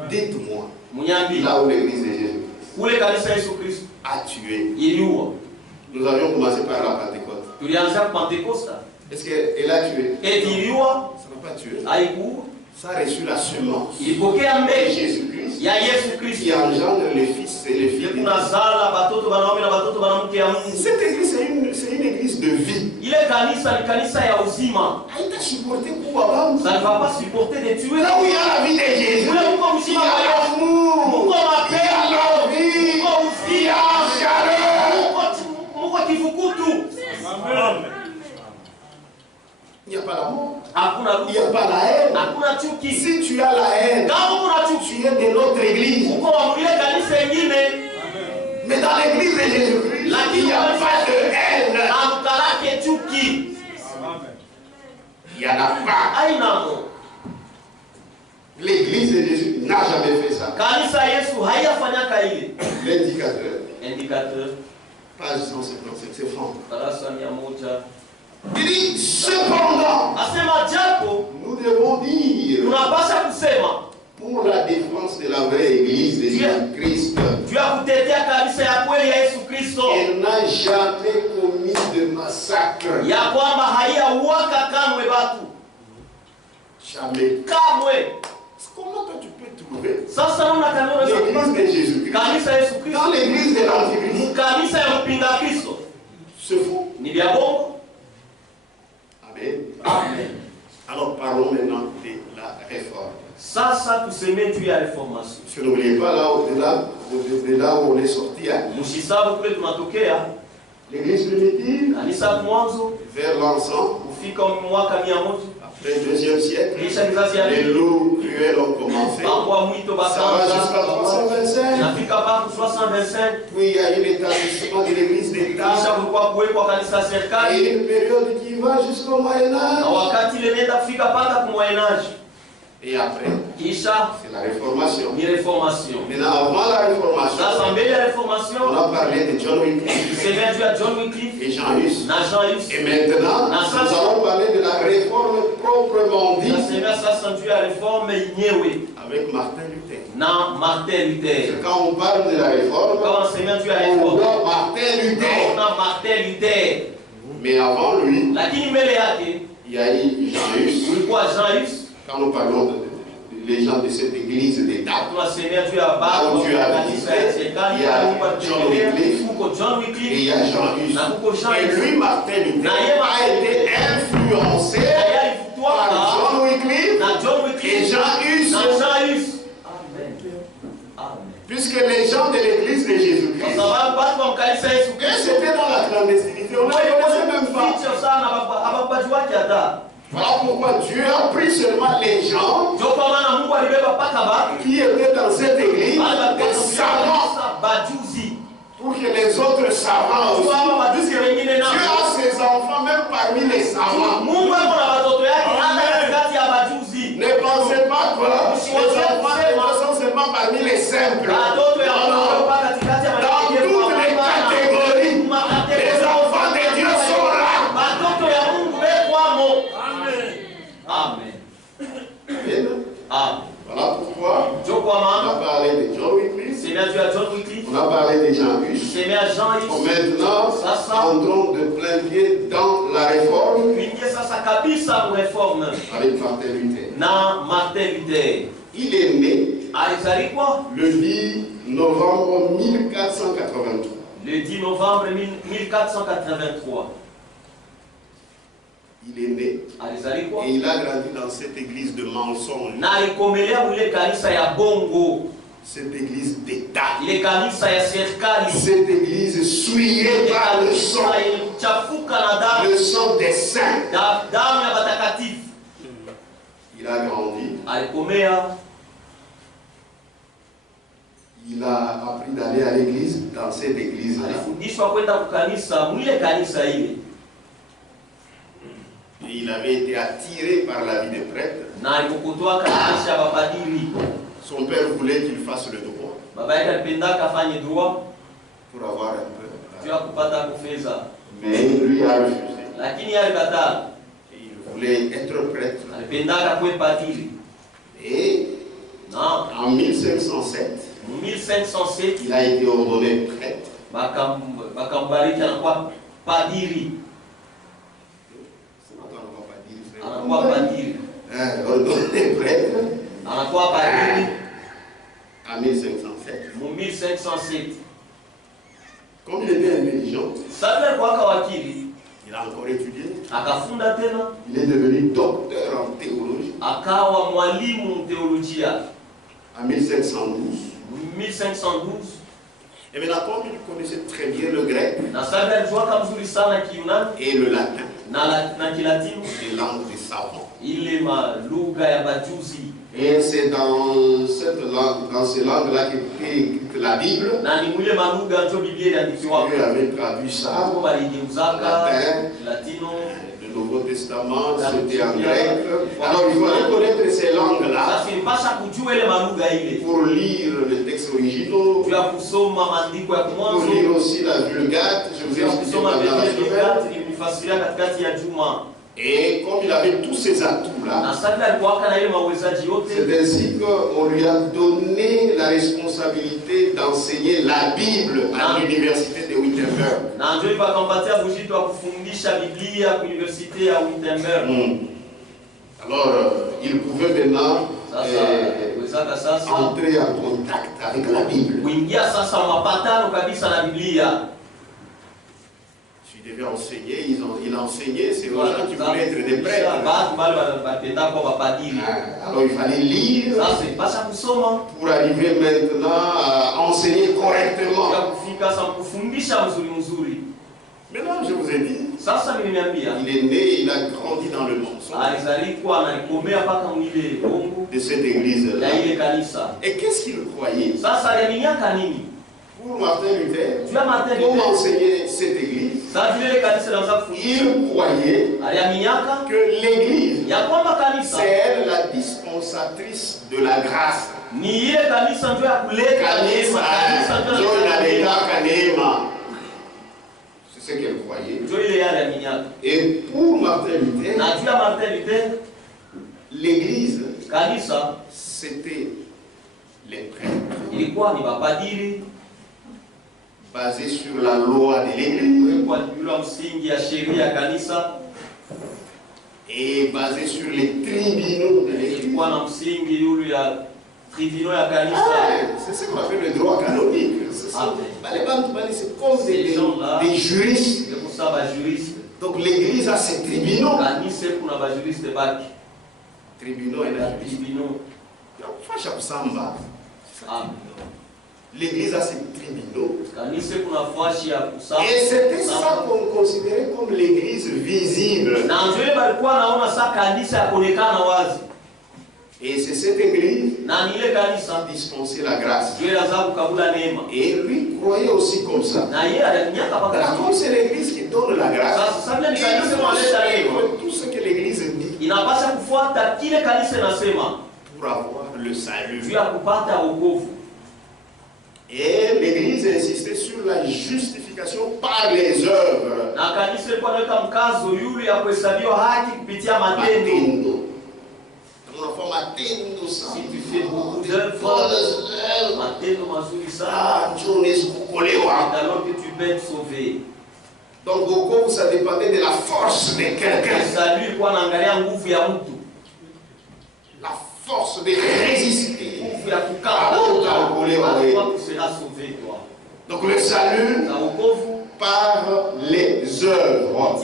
Dites-moi, là où l'église de Jésus-Christ a tué. Nous avions commencé par la Pentecôte. Est-ce qu'elle a tué? Ça n'a pas tué. Ça a reçu la semence de Jésus-Christ qui engendre les fils et les filles. Cette église, c'est une église de vie. Ça ne va pas supporter de tuer. Là où il y a la vie de Jésus, il y a l'amour, il y a la vie, il y a la chaleur. Il n'y a pas l'amour. Il n'y a pas la haine. Si tu as la haine, tu es de notre église. Mais dans l'église de Jésus-Christ, il n'y a pas de haine. Il n'y en a pas. L'église de Jésus n'a jamais fait ça. L'indicateur. Page 175, c'est franc. Il dit cependant, nous devons dire pour la défense de la vraie église de Jésus-Christ, elle n'a jamais commis de massacre. Jamais. Comment toi tu peux trouver l'église de Jésus-Christ dans l'église de l'Antichrist? C'est faux. Amen. Alors parlons maintenant de la réforme. Parce que n'oubliez pas de là où on est sorti. L'église primitive, vers l'encens, après le 2e siècle, les loups cruels ont commencé. Ça va jusqu'à 325. Puis il y a eu l'établissement de l'église d'État. Et une période qui va jusqu'au Moyen-Âge. Et après, kisha c'est la réformation. ni réformation. Maintenant, avant la réformation, Sasa mbele ya réformation, on a parlé de John Wycliffe tusemea juu ya John Wycliffe et Jean Hus. na Jean Hus. Et maintenant, nous allons parler de la réforme proprement dite Tusemea sasa juu ya reforme yenyewe avec Martin Luther. na Martin Luther. Quand on parle de la réforme, Kama tusemea juu ya on reforme, voit Martin Luther. na Martin Luther. Mais avant lui, Lakini mbele yake il y a eu Jean Hus. kulikuwa Jean Hus. Quand nous parlons les gens de cette église d'État, Tunasemea juu ya baba Où tu as kanisa ya serikali, il y a kuko John Wycliffe. kuko John et il Wycliffe y a Jean Hus. na kuko Jean Et Hus. lui, Martin Luther, a été influencé Naye par alivutwa John Wycliffe na John et Wycliffe Jean Hus. na Jean Hus. Amen. Amen. Puisque les gens de l'église de Kwa Jésus-Christ, sababu watu wa mkanisa Yesu eux, Kristo c'était dans la clandestinité. On ne les connaissait même pas. ficha sana hababaji wake hata. Voilà pourquoi Dieu a pris seulement les gens Ndio kwa maana Mungu alibeba paka ba qui étaient dans cette église, des savants, bajuzi. pour que les autres savants aussi. Kwa bajuzi wengine na Dieu a ses enfants même parmi les savants. Mungu ako na watoto yake hata katikati ya bajuzi. Ne pensez pas que les enfants sont seulement parmi les simples. Watoto ya Non, non. Mungu hapa katikati ya Dans toutes les catégories, les enfants de Dieu sont là. Watoto ya Mungu wekwamo. Amen. Amen. Amen. Voilà pourquoi Ndio kwa on maana a parlé de John Wycliffe, semea juu ya John Wycliffe, on a parlé de Jean Hus. semea Jean Hus. Maintenant, entrons de plein pied dans la réforme Tuingie sasa kabisa mu reforme avec Martin Luther. na Martin Luther. Il est né Alizaliwa le 10 novembre 1483. le 10 novembre 1483. Il est né Alizaliwa et il a grandi dans cette église de mensonges, na alikomelea mule kanisa ya bongo, cette église d'État, ile kanisa ya serikali, cette église souillée ile par le sang, kanisa yenye kuchafuka na damu le sang des saints. damu ya watakatifu. Il a grandi, Alikomea, il a appris d'aller à l'église, dans cette église-là. alifundishwa kwenda kukanisa mwile kanisa ile, Et il avait été attiré par la vie des prêtres. na alipokutwa kanisa ya mapadiri. Son père voulait qu'il fasse le droit Baba yake alipendaka afanye droit pour avoir un juu peu. ya kupata kufeza, Mais lui a refusé. lakini alikataa. Et il voulait être prêtre. Alipendaka kuwe padiri, Et na en 1507, 1507 il a été ordonné prêtre. bakambariki anakuwa padiri, anakuwa padiri, Ordonné prêtre anakuwa padiri en 1507. mu 1507. Comme il était intelligent, Sasa alikuwaka wakili, il a encore étudié. akafunda tena, Il est devenu docteur en théologie akawa mwalimu teolojia en 1512. 1512. Et maintenant, comme il connaissait très bien le grec Na sasa alijuaka mzuri sana Kiyunani et le latin, na Kilatini, les langues des savants. ile malugha ya bajuzi, Et c'est dans cette langue, dans ces langues-là qu'est écrite la Bible. na ni mwile malugha ndio Biblia iliandikiwa. Dieu avait traduit ça. Hapo baligeuzaka Latin, Latino, le Nouveau Testament, c'était en grec. Alors il faut connaître ces langues-là sasa ilipasha kujua ile malugha ile pour lire les textes originaux, juu ya kusoma maandiko ya pour mwanzo, lire aussi la Vulgate. Je vous ai juu ya expliqué kusoma pendant la Biblia semaine. nilifasiria katikati ya juma. Et comme il avait tous ces atouts-là, Na sasa alikuwaka na ile mawezaji yote, c'est ainsi qu'on lui a donné la responsabilité d'enseigner la Bible à l'université de Wittenberg. na ndio hivyo akampatia bujito wa kufundisha Biblia kwa universite ya Wittenberg. Alors, il pouvait maintenant Sasa wezaka sasa entrer en contact avec la Bible. kuingia sasa mapatano kabisa na Biblia. Il devait enseigner, il enseignait, c'est aux gens qui voulaient être des prêtres. Batu bale batenda kwa mapadiri. Alors il fallait lire Sasa ipasha kusoma pour arriver maintenant à enseigner correctement. ya kufika sasa kufundisha mzuri mzuri. Maintenant, je vous ai dit, Sasa nimeniambia il est né, il a grandi dans le mensonge alizalikuwa analikomea mpaka mwile bongo de cette église-là. ya ile kanisa. Et qu'est-ce qu'il croyait? Sasa aliaminiaka nini? Pour Martin Luther, Juu ya Martin comment Luther enseigner cette église? Il croyait que l'église, c'est elle la dispensatrice de la grâce. C'est ce qu'elle croyait. Et pour Martin Luther, l'église, c'était les prêtres, basés sur la loi de l'église et basés sur les tribunaux de l'église. C'est ce qu'on appelle le droit canonique. C'est comme des juristes. Donc l'église a ses tribunaux. Tribunaux et la l'église a ses tribunaux. Et c'était ça qu'on considérait comme l'église visible. Et c'est cette église qui dispensait la grâce. Et lui croyait aussi comme ça. Comme c'est l'église qui donne la grâce, il faut suivre tout ce que l'église dit pour avoir le salut. Et l'église insistait sur la justification par les œuvres. Si tu fais beaucoup d'œuvres, alors que tu peux être sauvé. Donc ça dépendait de la force de quelqu'un. La force de résister. Donc le salut par les œuvres.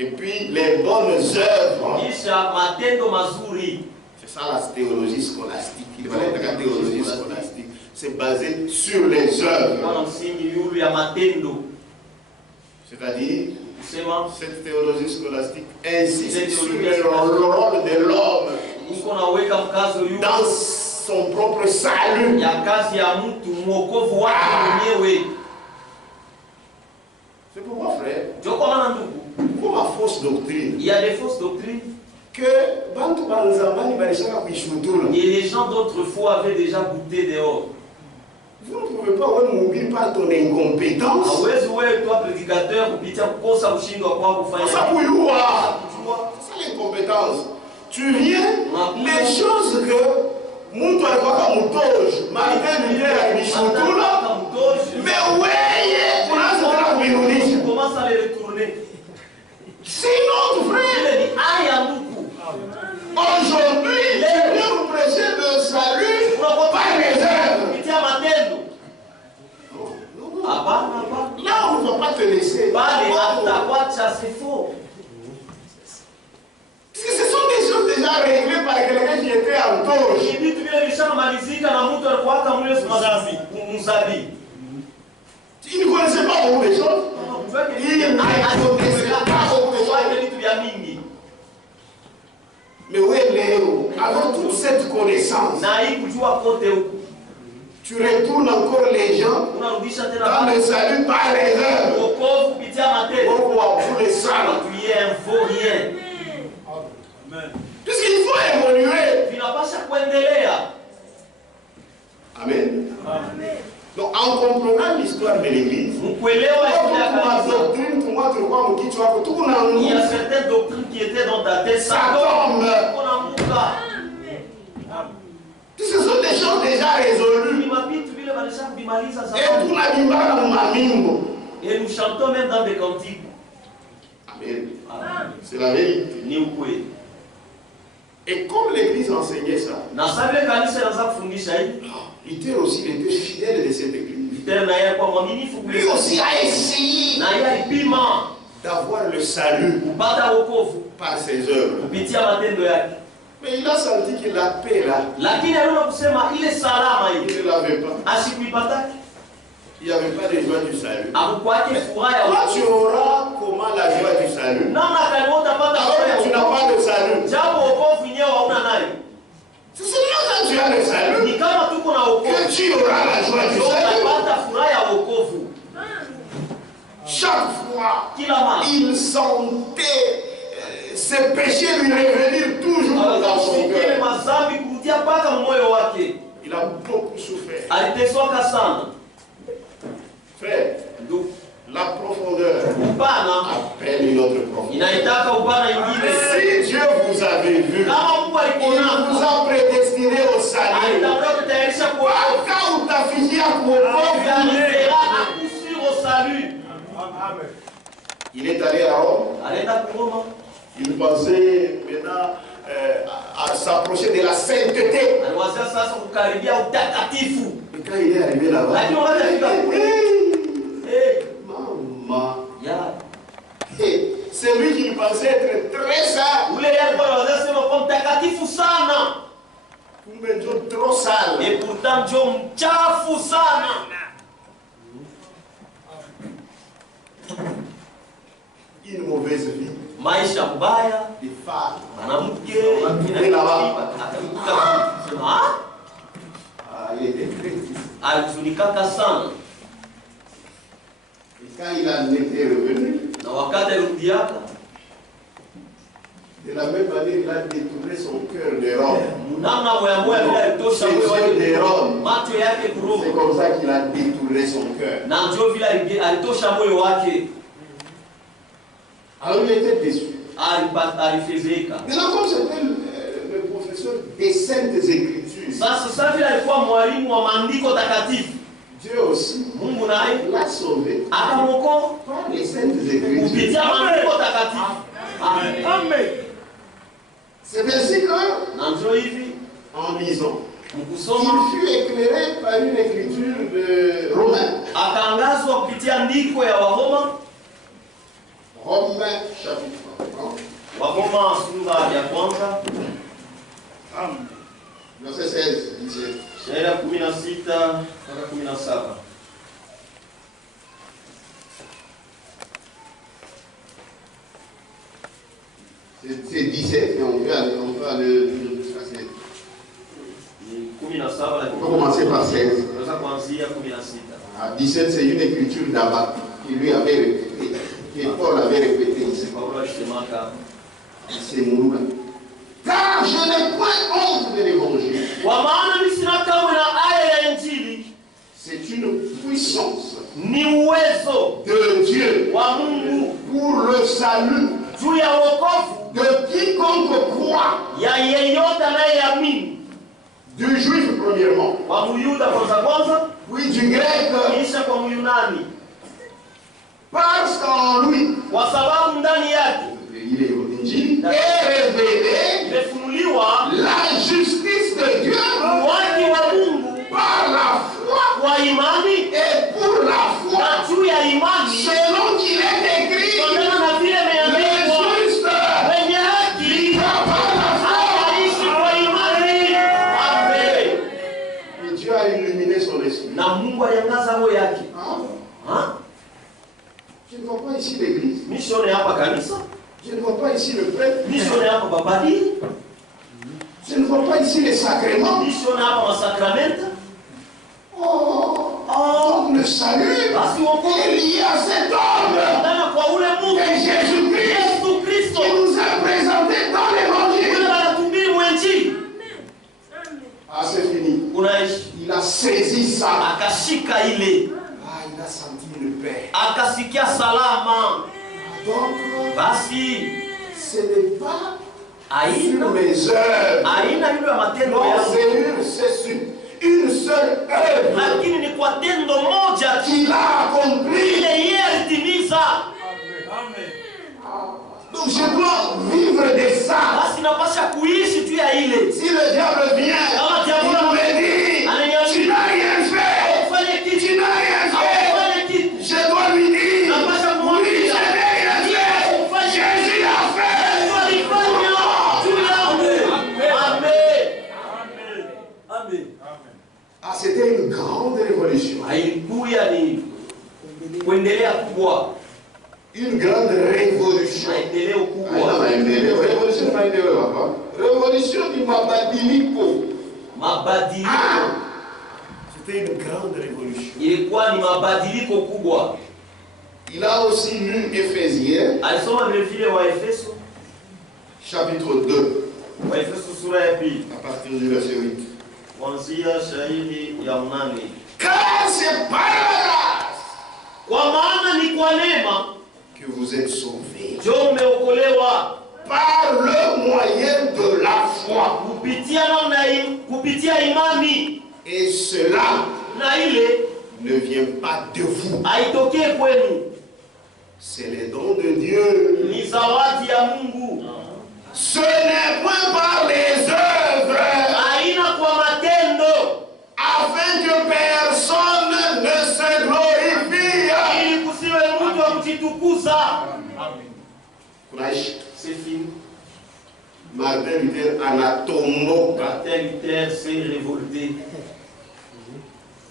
Et puis les bonnes œuvres. C'est ça la théologie scolastique. Il fallait être la théologie scolastique. C'est basé sur les œuvres. C'est-à-dire, cette théologie scolastique insiste sur le rôle de l'homme dans son propre salut. C'est pourquoi, frère, comme la fausse doctrine, il y a des fausses doctrines que et les gens d'autrefois avaient déjà goûté dehors. Vous ne pouvez pas mourir par ton incompétence. Toi, prédicateur, c'est ça l'incompétence. Tu viens, les choses que Muntu alikuwa kamutoji, Martin Luther alishutula, mais weye unaanza tena kuinunisha. Commence à les retourner. C'est notre frère. Aujourd'hui, il vient nous prêcher le salut par les œuvres. Là, on ne va pas te laisser. C'est faux. Parce que ce sont des choses déjà réglées par quelqu'un qui était en toge. Il ne connaissait pas beaucoup de choses. Il ne connaissait pas beaucoup de choses. Mais oui, Léo, avec toute cette connaissance, tu retournes encore les gens dans le salut par les œuvres. Pourquoi pour les salles? Tu es un faux rien. Puisqu'il faut évoluer. Amen. Donc, en comprenant l'histoire de l'Église, il y a certaines doctrines qui étaient dans ta tête. Ça tombe. Ce sont des choses déjà résolues. Et nous chantons même dans des cantiques. Amen. C'est la vérité. Et comme l'Église enseignait ça, Luther aussi était fidèle de cette Église. Lui aussi a essayé d'avoir le salut par ses œuvres. Mais il a senti que la paix là, il ne l'avait pas. Il n'y avait pas de joie du salut. Toi, tu auras comment la joie du salut? Alors que tu n'as pas le salut. C'est seulement quand tu as le salut que tu auras la joie du salut. sentait ses péchés lui revenir toujours dans son cœur. Il a beaucoup souffert. Frère, la profondeur appelle une autre profondeur. Si Dieu vous avait vu, il vous a prédestiné au salut. Il est allé à Rome. Il pensait maintenant à s'approcher de la sainteté. Et quand il est arrivé là-bas, maman, c'est lui qui pensait être très sain. Trop sale. Et pourtant, Dieu mchafu sana. Une mauvaise vie. Maisha mbaya. Des femmes. Mwanamke. Il était très triste. Alizunikaka sana. Et quand il en était revenu, na wakati alirudiaka, de la même manière, il a détourné son cœur de Rome. C'est comme ça qu'il a détourné son cœur. Alors il était déçu. Maintenant, comme c'était le professeur des Saintes Écritures, Dieu aussi l'a sauvé par les Saintes Écritures. Amen. C'est ainsi que, en lisant, il fut éclairé par une écriture de Romains. Romains chapitre 1. Verset 16, 17. C'est 17 et on peut aller jusqu'à 16. On peut commencer par 16. 17, c'est une écriture d'Abat qui lui avait répété, que Paul avait répété ici. C'est Mouroula. Car je n'ai point honte de l'évangile. C'est une puissance de Dieu pour le salut de quiconque croit. Du juif premièrement, puis du grec, parce qu'en lui il est révélé la justice de Dieu par la foi et pour la foi selon qu'il est écrit, le juste vivra par la foi. Et Dieu a illuminé son esprit. Je ne vois pas ici l'église. Je ne vois pas ici le prêtre. Je ne vois pas ici les sacrements. Donc le salut est lié à cet homme. Et Jésus-Christ qui nous a présenté dans l'évangile. Ah, c'est fini. Il a saisi ça. Il a senti une paix. Donc, ce n'est pas sur mes œuvres. Non, c'est sur une seule œuvre qu'il a accompli. Donc je dois vivre de ça. Si le diable vient, il me dit, tu n'as rien fait. Tu n'as rien fait. Je dois lui dire, oui, je n'ai rien fait. Jésus a fait. Ah, c'était une grande révolution. Une grande révolution. Révolution du mabadiliko. C'était une grande révolution. Il a aussi lu Éphésiens, chapitre 2, à partir du verset 8. Car c'est par la grâce que vous êtes sauvés, par le moyen de la foi. Et cela ne vient pas de vous. C'est les dons de Dieu. Ce n'est point par les œuvres, afin que personne ne se glorifie. C'est fini. Martin Luther Anatomo. Martin Luther s'est révolté.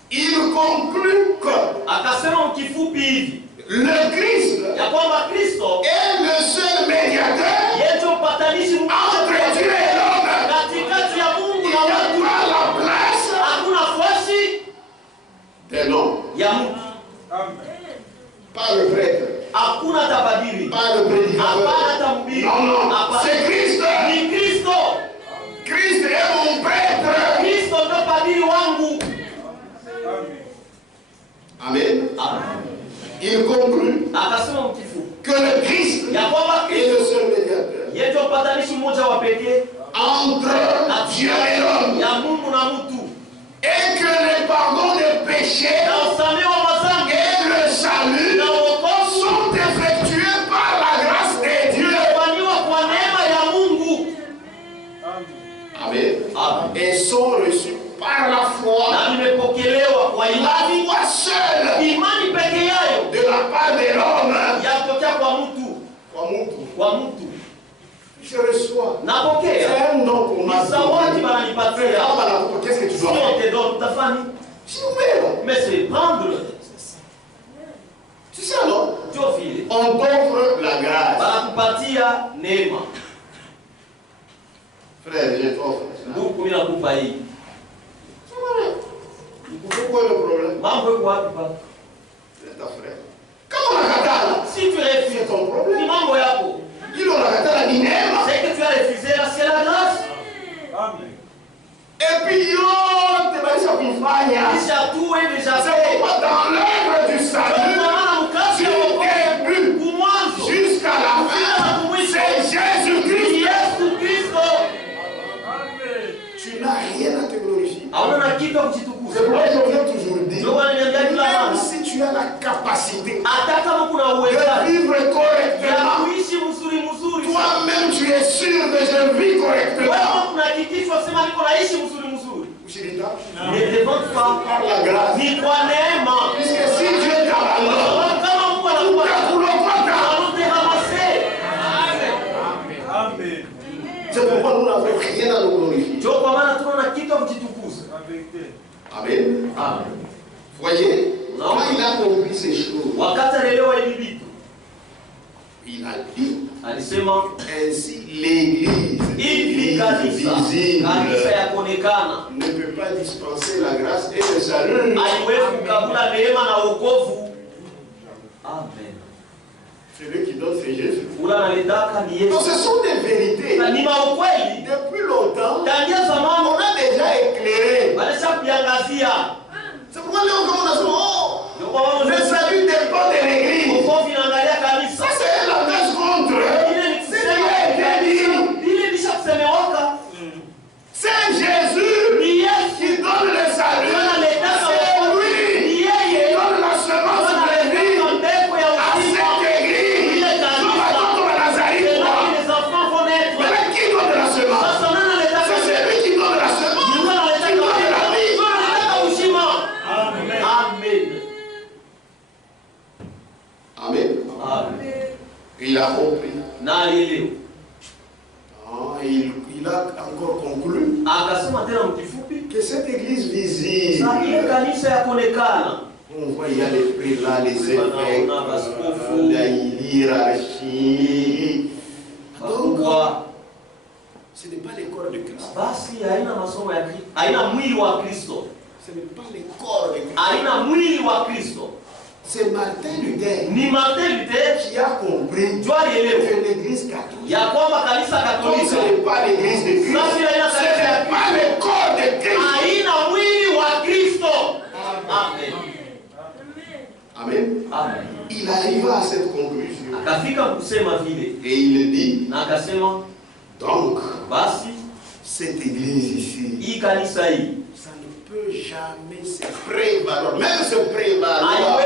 Il conclut que le Christ est le seul médiateur entre Dieu et l'homme. Il n'y a pas la place d'un homme. Pas le prêtre. Pas le prédicateur. Non, c'est Christ. Christ est mon prêtre. Amen. Il conclut que le Christ est le seul médiateur entre Dieu et l'homme. Et que le pardon des péchés et le salut sont effectués par la grâce de Dieu. Amen. Et sont reçus par la foi. La foi seule de la part de l'homme. Je reçois. C'est un don qu'on m'a donné. Qu'est-ce que tu dois faire? Mais c'est prendre. C'est ça, non? On t'offre la grâce. Frère, je t'offre ça. Pourquoi le problème? C'est ta frère. Comment la katana? Si tu refuses, c'est ton problème. c'est que tu as refusé, c'est la grâce. Amen. Et puis, tout est déjà c'est fait. pourquoi dans l'œuvre du salut, du début jusqu'à la fin, c'est Jésus-Christ. Tu n'as rien à te glorifier. C'est pourquoi je viens toujours dire, même si tu as la capacité de vivre correctement, toi-même tu es sûr que je vis correctement. Ne demande pas par la grâce. Puisque si Dieu t'abandonne, c'est pourquoi nous n'avons rien à nous glorifier. Amen. Voyez, quand il a compris ces choses, il a dit ainsi l'église visible ne peut pas dispenser la grâce et le salut. Celui qui donne, c'est Jésus. Donc ce sont des vérités. Depuis longtemps, on a déjà éclairé. C'est pourquoi les gens commencent à dire, le salut dépend de l'église. Ça c'est un langage contre. C'est Jésus qui donne le salut. C'est lui qui donne la semence de vie à cette église. Nous attendons la Nazareth. Mais qui donne la semence? C'est celui qui donne la semence, qui donne la vie. Amen. Il a compris. Il a encore conclu que cette église visible, on voit il y a les prélats, les évêques, la hiérarchie. Donc, ce n'est pas les corps de Christ. Ce n'est pas les corps de Christ. C'est Martin Luther. Ni Martin Luther qui a compris que l'église catholique, comme ce n'est pas l'église de Christ, ce n'est pas le corps de Christ. Amen. Amen. Amen. Il arriva à cette conclusion. Et il dit, donc, cette église ici, ça ne peut jamais se prévaloir, même se prévaloir,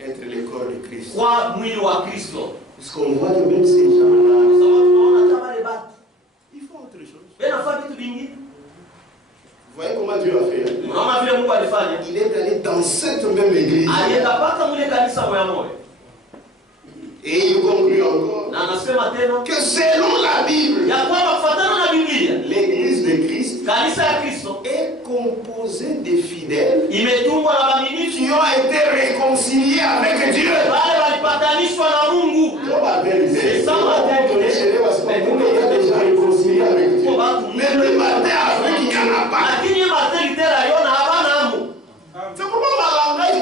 être le corps de Christ. Parce qu'on voit que même ces gens-là, ils font autre chose. Vous voyez comment Dieu a fait? Il est allé dans cette même église. Et il conclut encore que selon la Bible, l'église de Christ est composée de fidèles qui ont été réconciliés avec Dieu. C'est ça, déjà réconcilié avec Dieu. Mais le matin, avec il n'y en a pas. C'est pourquoi ma langage,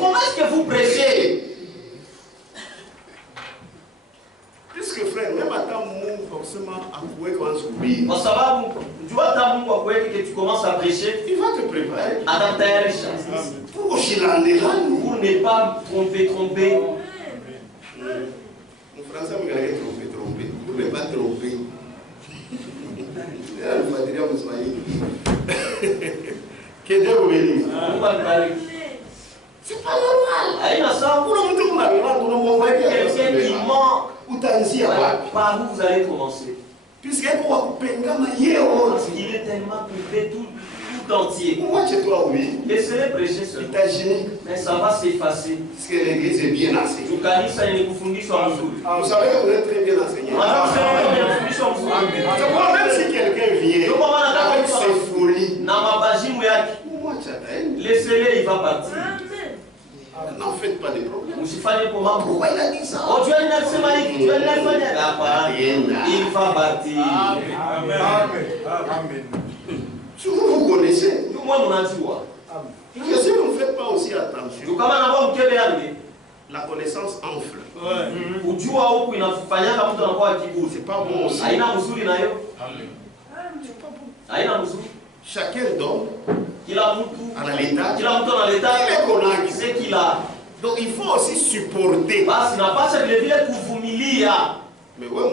comment est-ce que vous prêchez? Puisque frère, même à temps forcément à pouvoir qu'on s'oublie. Que tu commences à prêcher, il va te préparer. Pour ne pas tromper. Mon français me regarde tromper. Pour ne pas tromper. Que Dieu vous bénisse. C'est pas normal. Quelqu'un qui ment, par où vous allez commencer? Puisqu'il est tellement coupé tout entier. Laissez-les prêcher seulement. Mais ça va s'effacer. Parce que l'église est bien enseignée. Vous savez que vous êtes très bien enseigné. Même si quelqu'un vient avec ses folies, laissez-les, il va partir. N'en faites pas de problème. Pourquoi il a dit ça? Il va partir. Amen. Vous connaissez. Mais si vous ne faites pas aussi attention, la connaissance enfle. C'est pas bon aussi. Chacun donne à l'état ce qu'il a. Donc il faut aussi supporter. Mais ouais,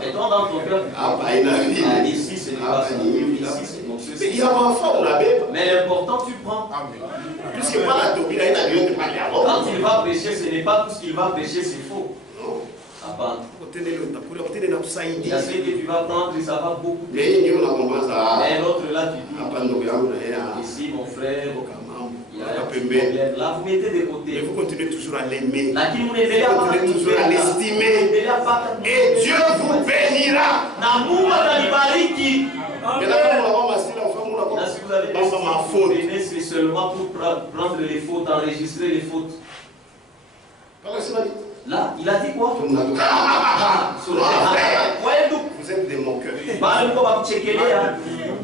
mettons dans ton cœur. Ici, ce n'est pas ça. Il y a ma femme là-bas. Mais l'important, tu prends. Puisque pas la tobie, il a Dieu de parler avant. Quand il va prêcher, ce n'est pas tout ce qu'il va prêcher, c'est faux. Non. Il y a ce que tu vas prendre et ça va beaucoup. Mais l'autre là, tu dis, ici, mon frère, il y a un problème. Là, vous mettez de côté. Et vous continuez toujours à l'aimer. Vous continuez toujours à l'estimer. Et Dieu vous bénira. Si vous avez ma faute, c'est seulement pour prendre les fautes, enregistrer les fautes. Là, il a dit quoi? Vous êtes des moqueurs.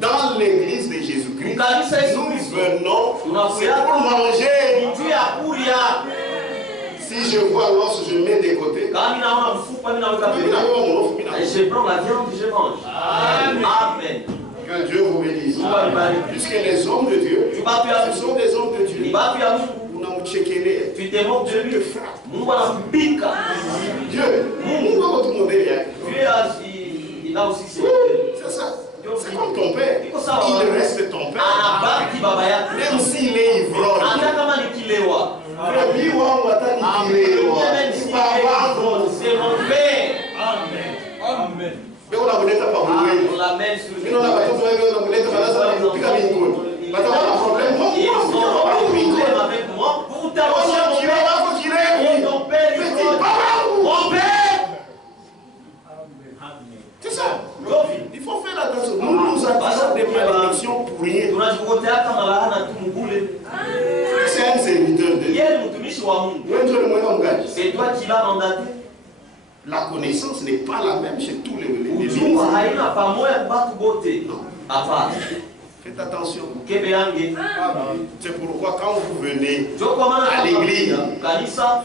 Dans l'église de Jésus-Christ, nous venons pour manger. Si je vois l'os, je mets de côté. Je prends la viande et je mange. Amen. Que Dieu vous bénisse. Puisque les hommes de Dieu, ce sont des hommes de Dieu. Tu te moques de lui. Dieu, il a aussi c'est ça. C'est comme ton père. Il reste ton père. Même s'il est ivrogne. C'est mon père. Amen. On l'amène sur le avec moi pour t'annoncer mon père. Mon père. C'est ça. Il faut faire attention. Nous attachons des malédictions pour rien. C'est un serviteur de Dieu. C'est toi qui l'as mandaté. La connaissance n'est pas la même chez tous les Faites attention. C'est pourquoi quand vous venez à l'église,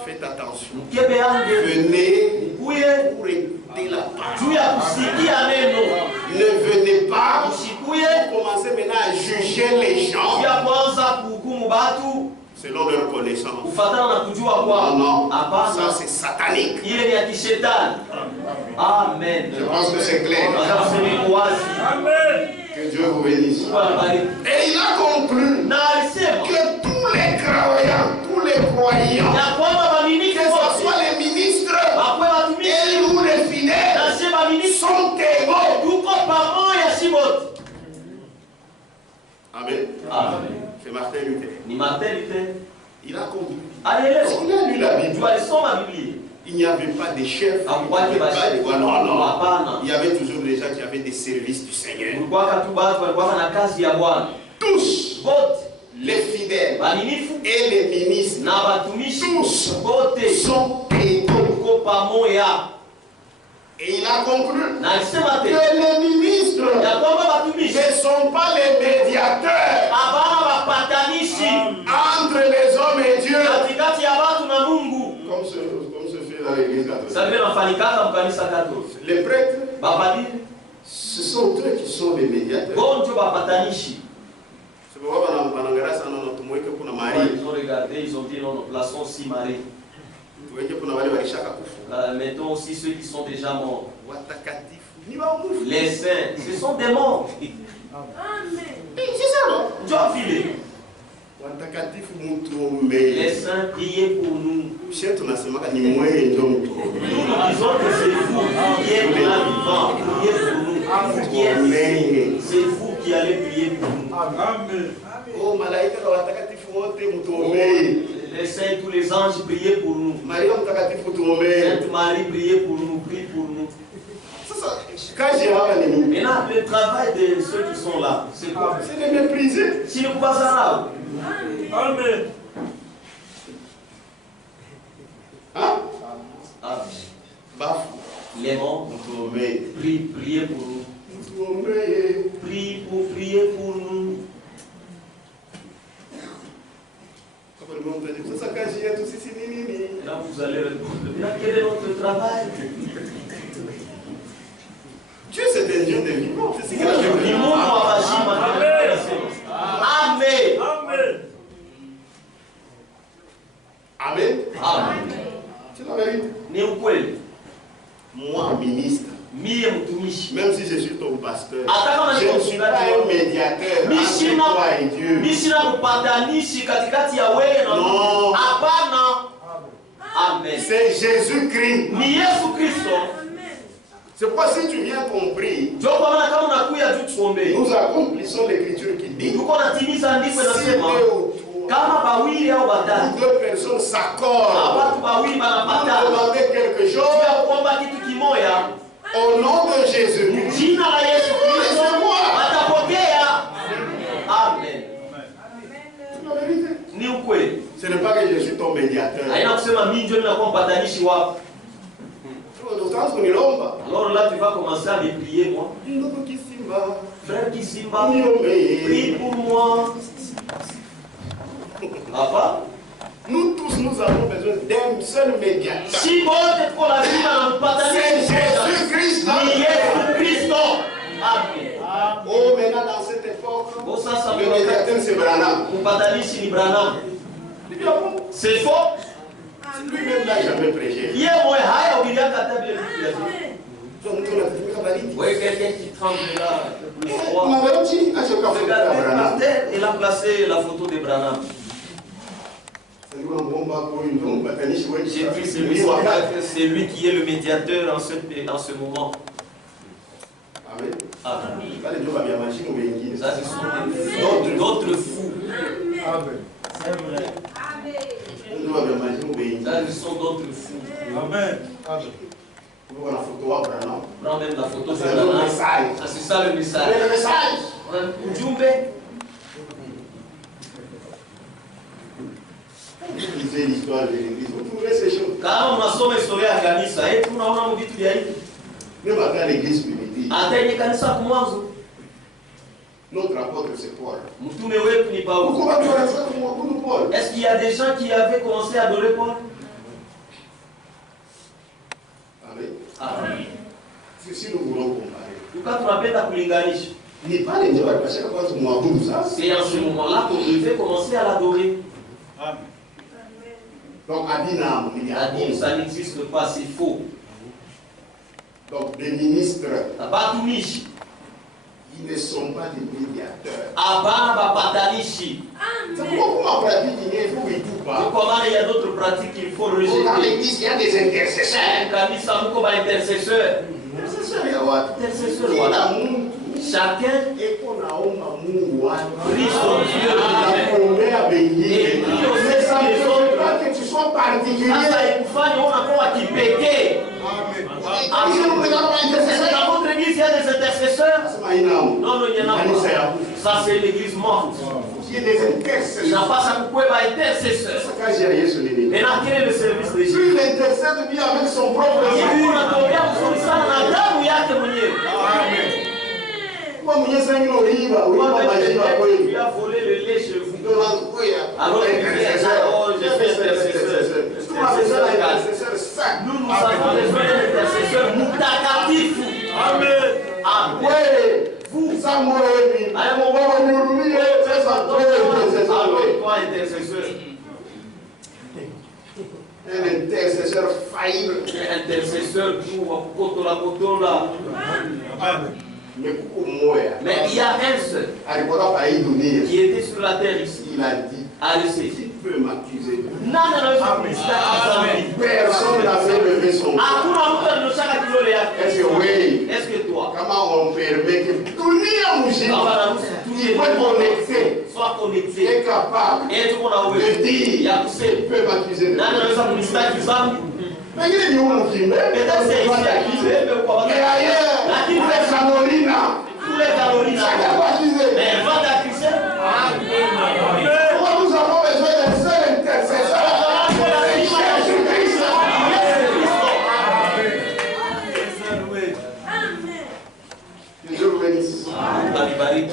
faites attention. Venez pour écouter la parole. Ne venez pas commencer maintenant à juger les gens selon leur connaissance. Non, ça c'est satanique. Amen. Je pense que c'est clair. Amen. Que Dieu vous bénisse. Et il a conclu que tous les croyants, que ce soit les ministres et nous les fidèles, sont égaux. Amen. C'est Martin Luther. Il a conclu. Il a lu la Bible. Il n'y avait pas de chefs, il y avait toujours des gens qui avaient des services du Seigneur. Tous, les fidèles et les ministres, tous sont égaux. Et il a conclu que les ministres ne sont pas les médiateurs entre les hommes et Dieu. Comme se fait dans l'église catholique. Les prêtres, ce sont eux qui sont les médiateurs. C'est pourquoi ils ont regardé, ils ont dit non, plaçons aussi Marie. Mettons aussi ceux qui sont déjà morts. Les saints, ce sont des morts. C'est ça, non? Les saints, priez pour nous. Nous disons que c'est vous qui êtes là vivant, priez pour nous. Vous qui êtes ici, c'est vous qui allez prier pour nous. Amen. Les saints, tous les anges, priez pour nous. Sainte Marie, priez pour nous, prie pour nous. Maintenant, le travail de ceux qui sont là, c'est quoi? C'est de mépriser. Si nous passons là. Amen. Les morts, priez pour nous. Priez pour nous. Là, vous allez répondre. Quel est notre travail? Dieu, c'est un Dieu de vivant. C'est ce qu'il a dit. Amen. Amen. Amen. C'est la vérité. Moi, ministre, même si je suis ton pasteur, je ne suis pas un médiateur entre toi et Dieu. Non. Amen. C'est Jésus-Christ. C'est pourquoi si tu viens compris, nous accomplissons l'écriture qui dit, si deux personnes s'accordent pour demander quelque chose, au nom de Jésus, Amen. Ce n'est pas que je suis ton médiateur. Alors là, tu vas commencer à me prier, moi. Frère Kisimba, prie pour moi. Papa, nous tous, nous avons besoin d'un seul médiateur. C'est Jésus-Christ. Amen. Oh, maintenant dans cette époque, le médiateur c'est Branham. C'est faux. Lui-même n'a jamais prêché. Oui, quelqu'un qui tremble là. Il a placé la photo de Branham. J'ai vu c'est lui qui est le médiateur en ce moment. Amen. Amen. Ça, ce sont d'autres fous. Amen. C'est vrai. Ça, ce sont d'autres fous. Amen. Prends même la photo de Branham. C'est ça le message. Le message. Djumbe. Lisez l'histoire de l'église. Vous trouvez ces choses. Kama mnasoma historia ya kanisa, tunaona vitu vya hivi. Même après l'église primitive. Hata ile kanisa kwa mwanzo. Notre apôtre c'est Paul. Pourquoi Paul? Est-ce qu'il y a des gens qui avaient commencé à adorer Paul? Amen. Amen. Si nous voulons comparer. C'est en ce moment-là qu'on devait commencer à l'adorer. Amen. Donc Adinam, ça n'existe pas, c'est faux. Donc les ministres, ils ne sont pas des médiateurs. Comment il y a d'autres pratiques qu'il faut rejeter? Dans l'église, il y a des intercesseurs. Chacun prie son Dieu et prie pas que tu sois particulier. Dans votre église, il y a des intercesseurs? Non, il y en a pas. Ça, c'est l'église morte. Il y a des intercesseurs. Il n'y a pas ça pour intercesseur. Et là, quel est le service de Jésus? Plus l'intercesseur vit avec son propre Amen. Il a volé le lait chez vous. Alors il j'ai fait intercesseur. Nous avons besoin d'un intercesseur moutakatif. Amen. Amen. Vous, un intercesseur faillible. Un intercesseur kotola. Amen. Mais il y a un seul qui était sur la terre ici. Il a dit, qui peut m'accuser? Personne n'avait levé son voix. Est-ce que oui? Est-ce que toi? Comment on permet que tout le monde soit connecté, est capable de dire, il peut m'accuser de mais il est où qui met? Et ailleurs, tous les Carolina, mais elle va d'accuser. Pourquoi nous avons besoin d'un seul intercesseur? Jésus-Christ. Que Dieu vous bénisse.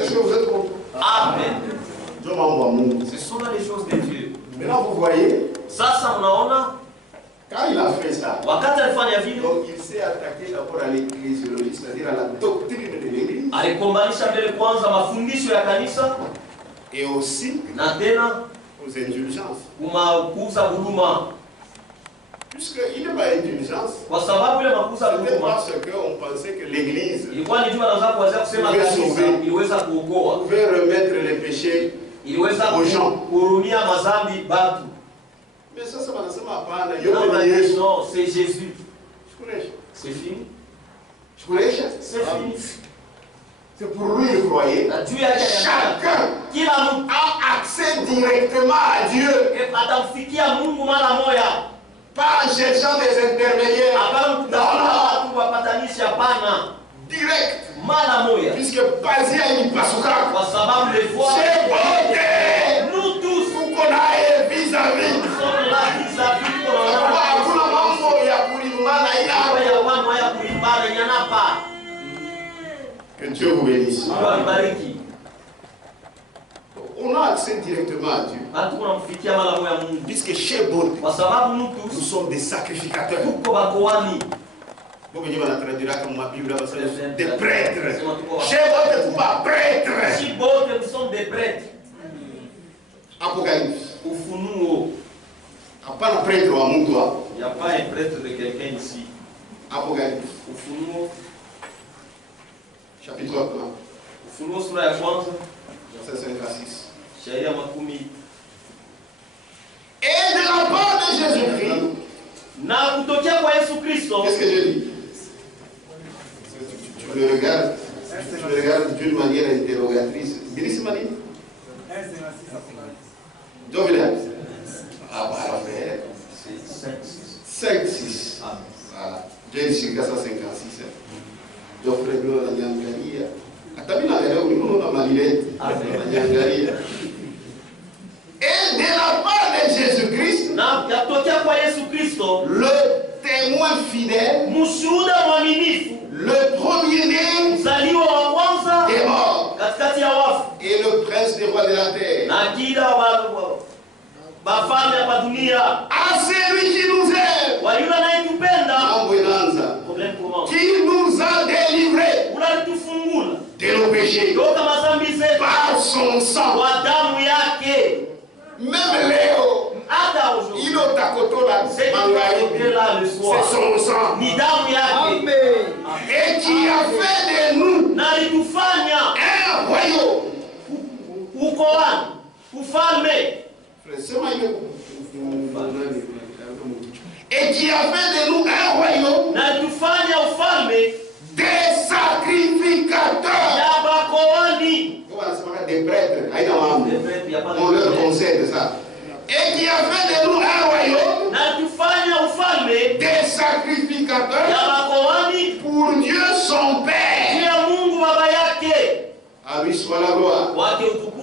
Est-ce que vous êtes content? Amen. Dieu m'envoie mon. Ce sont là les choses de Dieu. Maintenant vous voyez, ça mnaona. Quand il a fait ça, wakati alifanya vile, donc il s'est attaqué d'abord à l'ecclésiologie, c'est-à-dire à la doctrine de l'église. Alikombanisha mbele kwanza mafundisho ya kanisa et aussi na tena aux indulgences. Kuuza huduma. Puisqu'il n'est pas indulgence, kwa sababu ile makuza huduma, parce qu'on pensait que l'église ilikuwa ni jua anaweza kuanza kusema kanisa iliweza kuokoa, pouvait remettre les péchés iliweza aux gens, kurumia mazambi batu. mais ça wanasema hapana, non, c'est Jésus. C'est fini. C'est fini. C'est pour lui le croyer. Chacun qui a accès directement à Dieu. Pas en cherchant des intermédiaires. Direct. Puisque Pazia il passe au cas. C'est beauté. Nous tous, qu'on a vis-à-vis. Nous sommes là vis-à-vis. Que Dieu vous bénisse. On a accès directement à Dieu. Puisque chez Bote, nous sommes des sacrificateurs. Des prêtres. Chez Bote, nous sommes prêtres. Chez Bote, nous sommes des prêtres. Apocalypse. Ufunuo. Il n'y a pas un prêtre de quelqu'un ici. Apocalypse. Ufunuo. Chapitre 1. Ufunuo sura ya kwanza. Verset 5 à 6. Sharia makumi. Et de la part de Jésus-Christ. Na kutokea kwa Yesu Kristo. Qu'est-ce que je dis? Tu le regardes. Tu le regardes d'une manière interrogatrice. Dis-le, Mani. Ah, bah, c'est 5, 6. Voilà. J'ai dit 56. Joffre Blo la Nyangaria. Atabina leo ni mno na malilete. Nyangaria. Et de la part de Jésus-Christ, na yatokea kwa Yesu Kristo, le témoin fidèle, mshuhuda mwaminifu, le premier-né mzaliwa wa kwanza des morts, katikati ya wafu, ces rois de la terre. Na kila bafalme hapa dunia. À celui qui nous aime. Wa yule anayetupenda. Mambo inaanza. Problème comment? Qui nous a délivrés. Unalitufungula. De nos péchés. Toka mazambi zetu. Par son sang. Kwa damu yake. Même Léo. Hata aujourd'hui. Il est à côté là. C'est son sang. Ni damu yake. Amen. Et qui a fait de nous. Na alitufanya. Un royaume. Ukoani. Ufalme. Et qui a fait de nous un royaume. Na alitufanya ufalme. Des sacrificateurs. Ya bakoani. Des prêtres. On leur concède ça. Et qui a fait de nous un royaume. Na alitufanya ufalme. Des sacrificateurs. Ya bakoani. Pour Dieu son Père. Ya Mungu baba yake. À lui soit la gloire.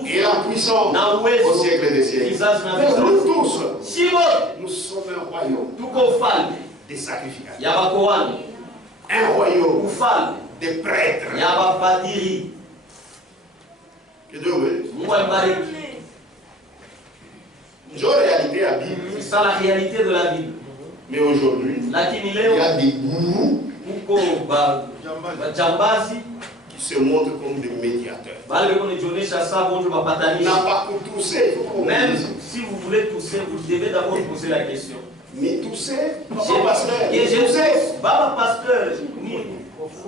Et la puissance au siècle des siècles. Nous tous, nous sommes un royaume des sacrificateurs. Un royaume des prêtres. Que Dieu veut. C'est la Bible. C'est ça la réalité de la Bible. Mais aujourd'hui, il y a des gourous qui se montrent comme des médiateurs. N'a pas pour tousser. Même si vous voulez tousser, vous devez d'abord poser la question. Ni tousser, Papa Pasteur. Baba Pasteur, ni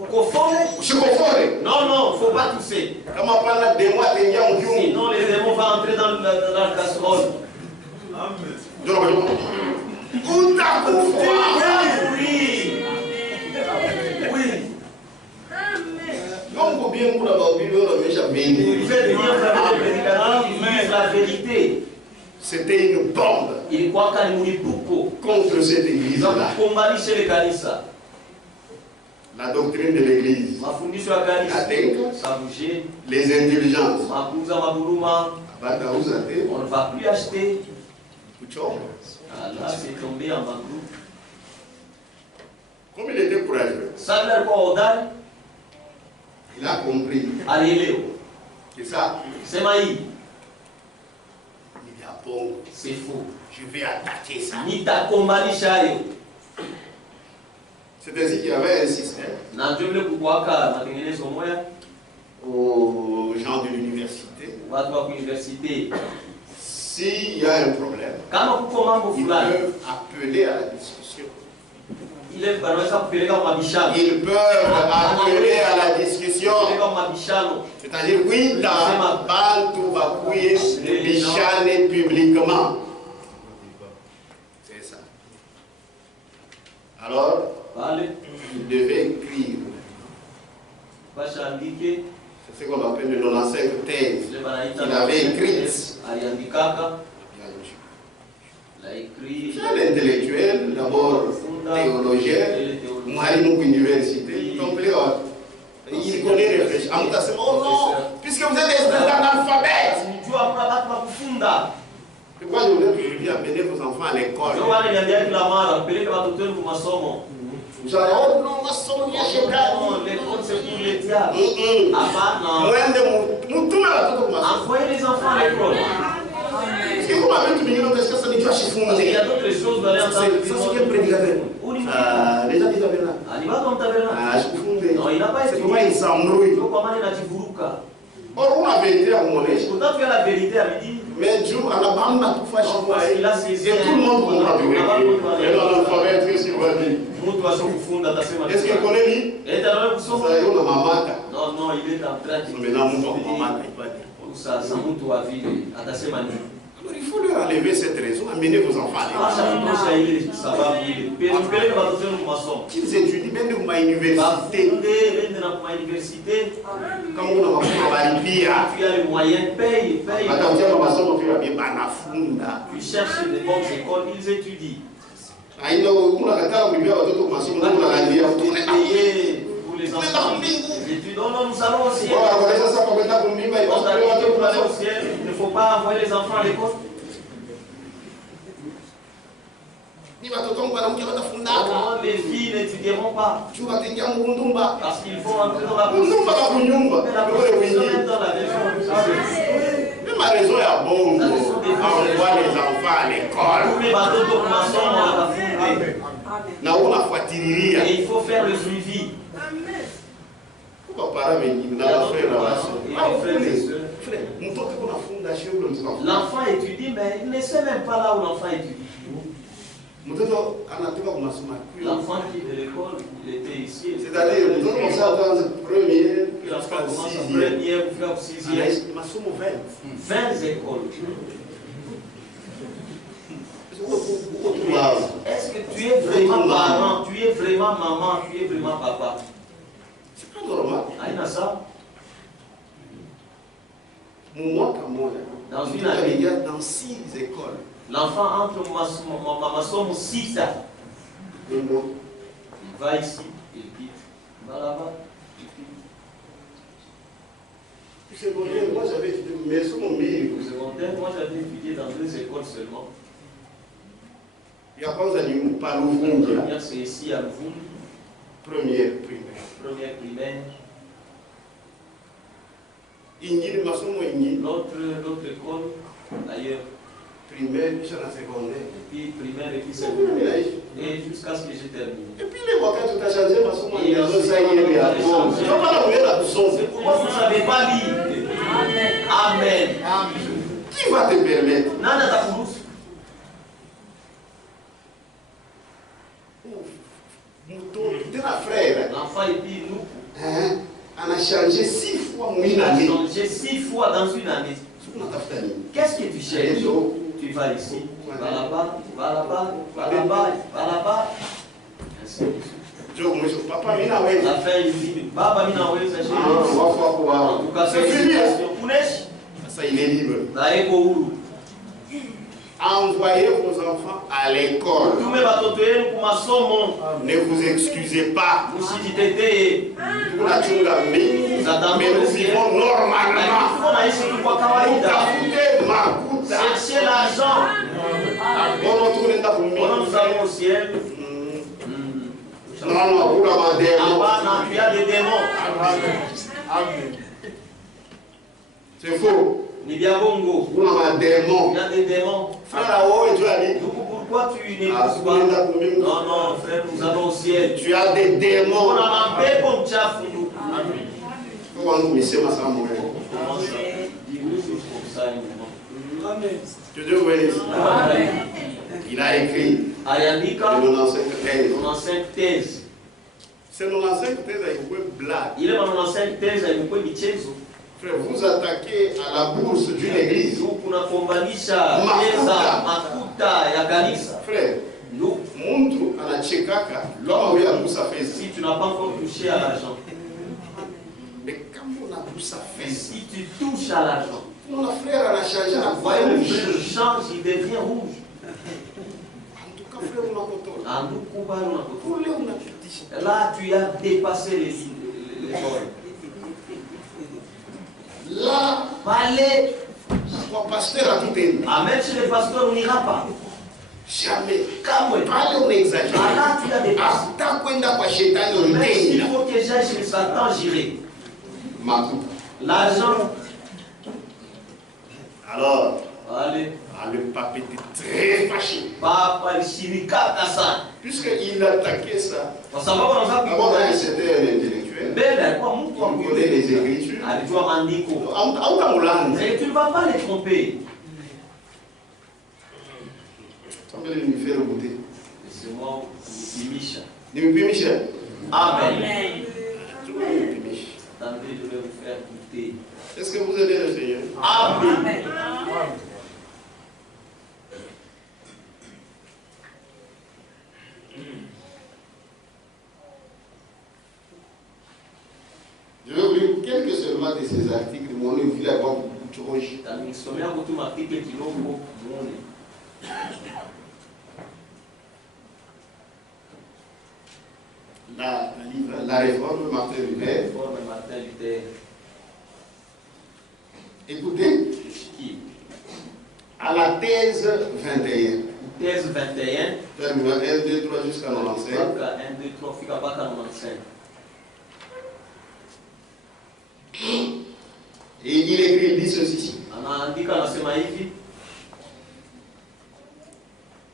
Kofore. Je confonds. Non, non, il ne faut pas tousser. Sinon les démons vont entrer dans la casserole. Oui. Il fait venir vraiment le prédicateur qui dit la vérité. C'était une bombe contre cette église-là. La doctrine de l'église, les indulgences, on ne va plus acheter. Là, c'est tombé en banqueroute. Comme il était courageux, il a compris que ça, c'est maïs. C'est faux. Je vais attaquer ça. C'est ainsi qu'il y avait un système aux gens de l'université. S'il y a un problème, ils peuvent appeler à la discussion. Ils peuvent appeler à la discussion. C'est-à-dire, oui, publiquement. C'est ça. Alors, il devait écrire. C'est ce qu'on appelle le 95 thèse. Il avait écrit. C'est un intellectuel, d'abord théologien, Marine université, il connaît les flèches. Oh non, puisque vous êtes des analphabètes. Pourquoi je voulais aujourd'hui amener vos enfants à l'école? Oh non, l'école c'est pour les diables. Envoyez les enfants à l'école. Il y a d'autres choses dans c'est prédicateur. Déjà dit non, il n'a pas été. Il s'embrouille. Or, on a vérité à mon âge. Pourtant, tu as la vérité à midi. Mais Dieu, à la bande, tout le monde comprend. Et dans l'alphabet, qu'est-ce qu'il va dire? Est-ce qu'il connaît lui? Non, non, il est en train de alors il faut leur enlever cette raison, amener vos enfants à l'école. Qu'ils étudient, même à l'université. Comme on a tu as les moyens, paye. Tu cherches des bonnes écoles, ils étudient. Pour les enfants, ils étudient. Non, nous allons au ciel. Il ne faut pas envoyer les enfants à l'école. Les filles n'étudieront pas. Parce qu'ils vont entrer dans la maison. Dans la maison. Même ma raison est à bon. Envoie les enfants à l'école. Et il faut faire le suivi. L'enfant étudie, mais il ne sait même pas là où l'enfant étudie. L'enfant qui est de l'école, il était ici. C'est-à-dire, nous commençons à attendre première, jusqu'à première, jusqu'à sixième. 20 écoles. Est-ce que tu es vraiment parent, tu es vraiment maman, tu es vraiment papa? C'est pas normal. Ah, il y a ça. Dans une année, il y a dans 6 écoles. L'enfant entre ma somme 6 ans. Il va ici, il quitte. Il va là-bas, il quitte. Moi j'avais étudié, mais sur mon milieu. Secondaire, moi j'avais étudié dans 2 écoles seulement. Il y a pas de pas le première, c'est ici à Louvre. Première primaire. Première primaire. L'autre école, d'ailleurs. Primaire, puis la secondaire. Et puis primaire et puis secondaire. Et jusqu'à ce que j'ai terminé. Et puis les voix, quand tu as changé, parce que moi, il y a ça, il y a c'est pourquoi vous ne savez pas lire. Amen. Qui va te permettre? Nada da cruz. L'enfant et puis nous. On a changé 6 fois une année. On a changé 6 fois dans une année. Qu'est-ce que tu cherches? Tu vas ici, va là-bas, va là-bas, va là-bas, va là-bas. Ainsi de suite. Papa, la fin, il dit, Baba, en tout cas, c'est félicitations. Ça, il est libre. Envoyez vos enfants à l'école. Ne vous excusez pas. Mais nous vivons normalement. Cherchez l'argent. Nous allons au ciel. Non, tu as des démons. C'est faux. Il y a bongo. Il y a des démons. Frère, pourquoi tu n'écoutes pas? Non, non, frère, nous allons au ciel. Tu as des démons. On a un peu comme ça. Il a écrit 95 thèses. C'est 95 thèses avec une blague. Il est 95 thèses avec une michezo. Frère, vous attaquez à la bourse d'une église. Frère, montre à la Tchekaka l'homme où il y a bourse à faire. Si tu n'as pas encore touché à l'argent. Mais quand on a bourse à faire. Si tu touches à l'argent. Mon frère a changé la voix. Le frère change, il devient rouge. En tout cas, frère, on a là, tu as dépassé les bornes. Là, parler. Mon pasteur a tout aimé. Même chez les pasteurs, on n'ira pas. Jamais. Parler, on exagère. Là, tu as dépassé. Même s'il faut que j'aille chez Satan, j'irai. L'argent. Alors, allez. Le pape était très fâché. Papa, il chiricata ça. Puisqu'il attaquait ça. D'abord, c'était un intellectuel. Il connaît les Écritures. Et tu ne vas pas les tromper. C'est moi, Micha. Amen. Attendez, je vais vous faire goûter. Est-ce que vous aimez le Seigneur? Amen. Je vais vous lire quelques seulement de ces articles. Mon livre, il a beaucoup de choses. La réforme Martin Luther. Écoutez, à la thèse 21. Thèse 21. 1, 2, 3 jusqu'à 95. 1, 2, 3, fica para 95. Et il écrit, il dit ceci. Anaandika anasema hivi.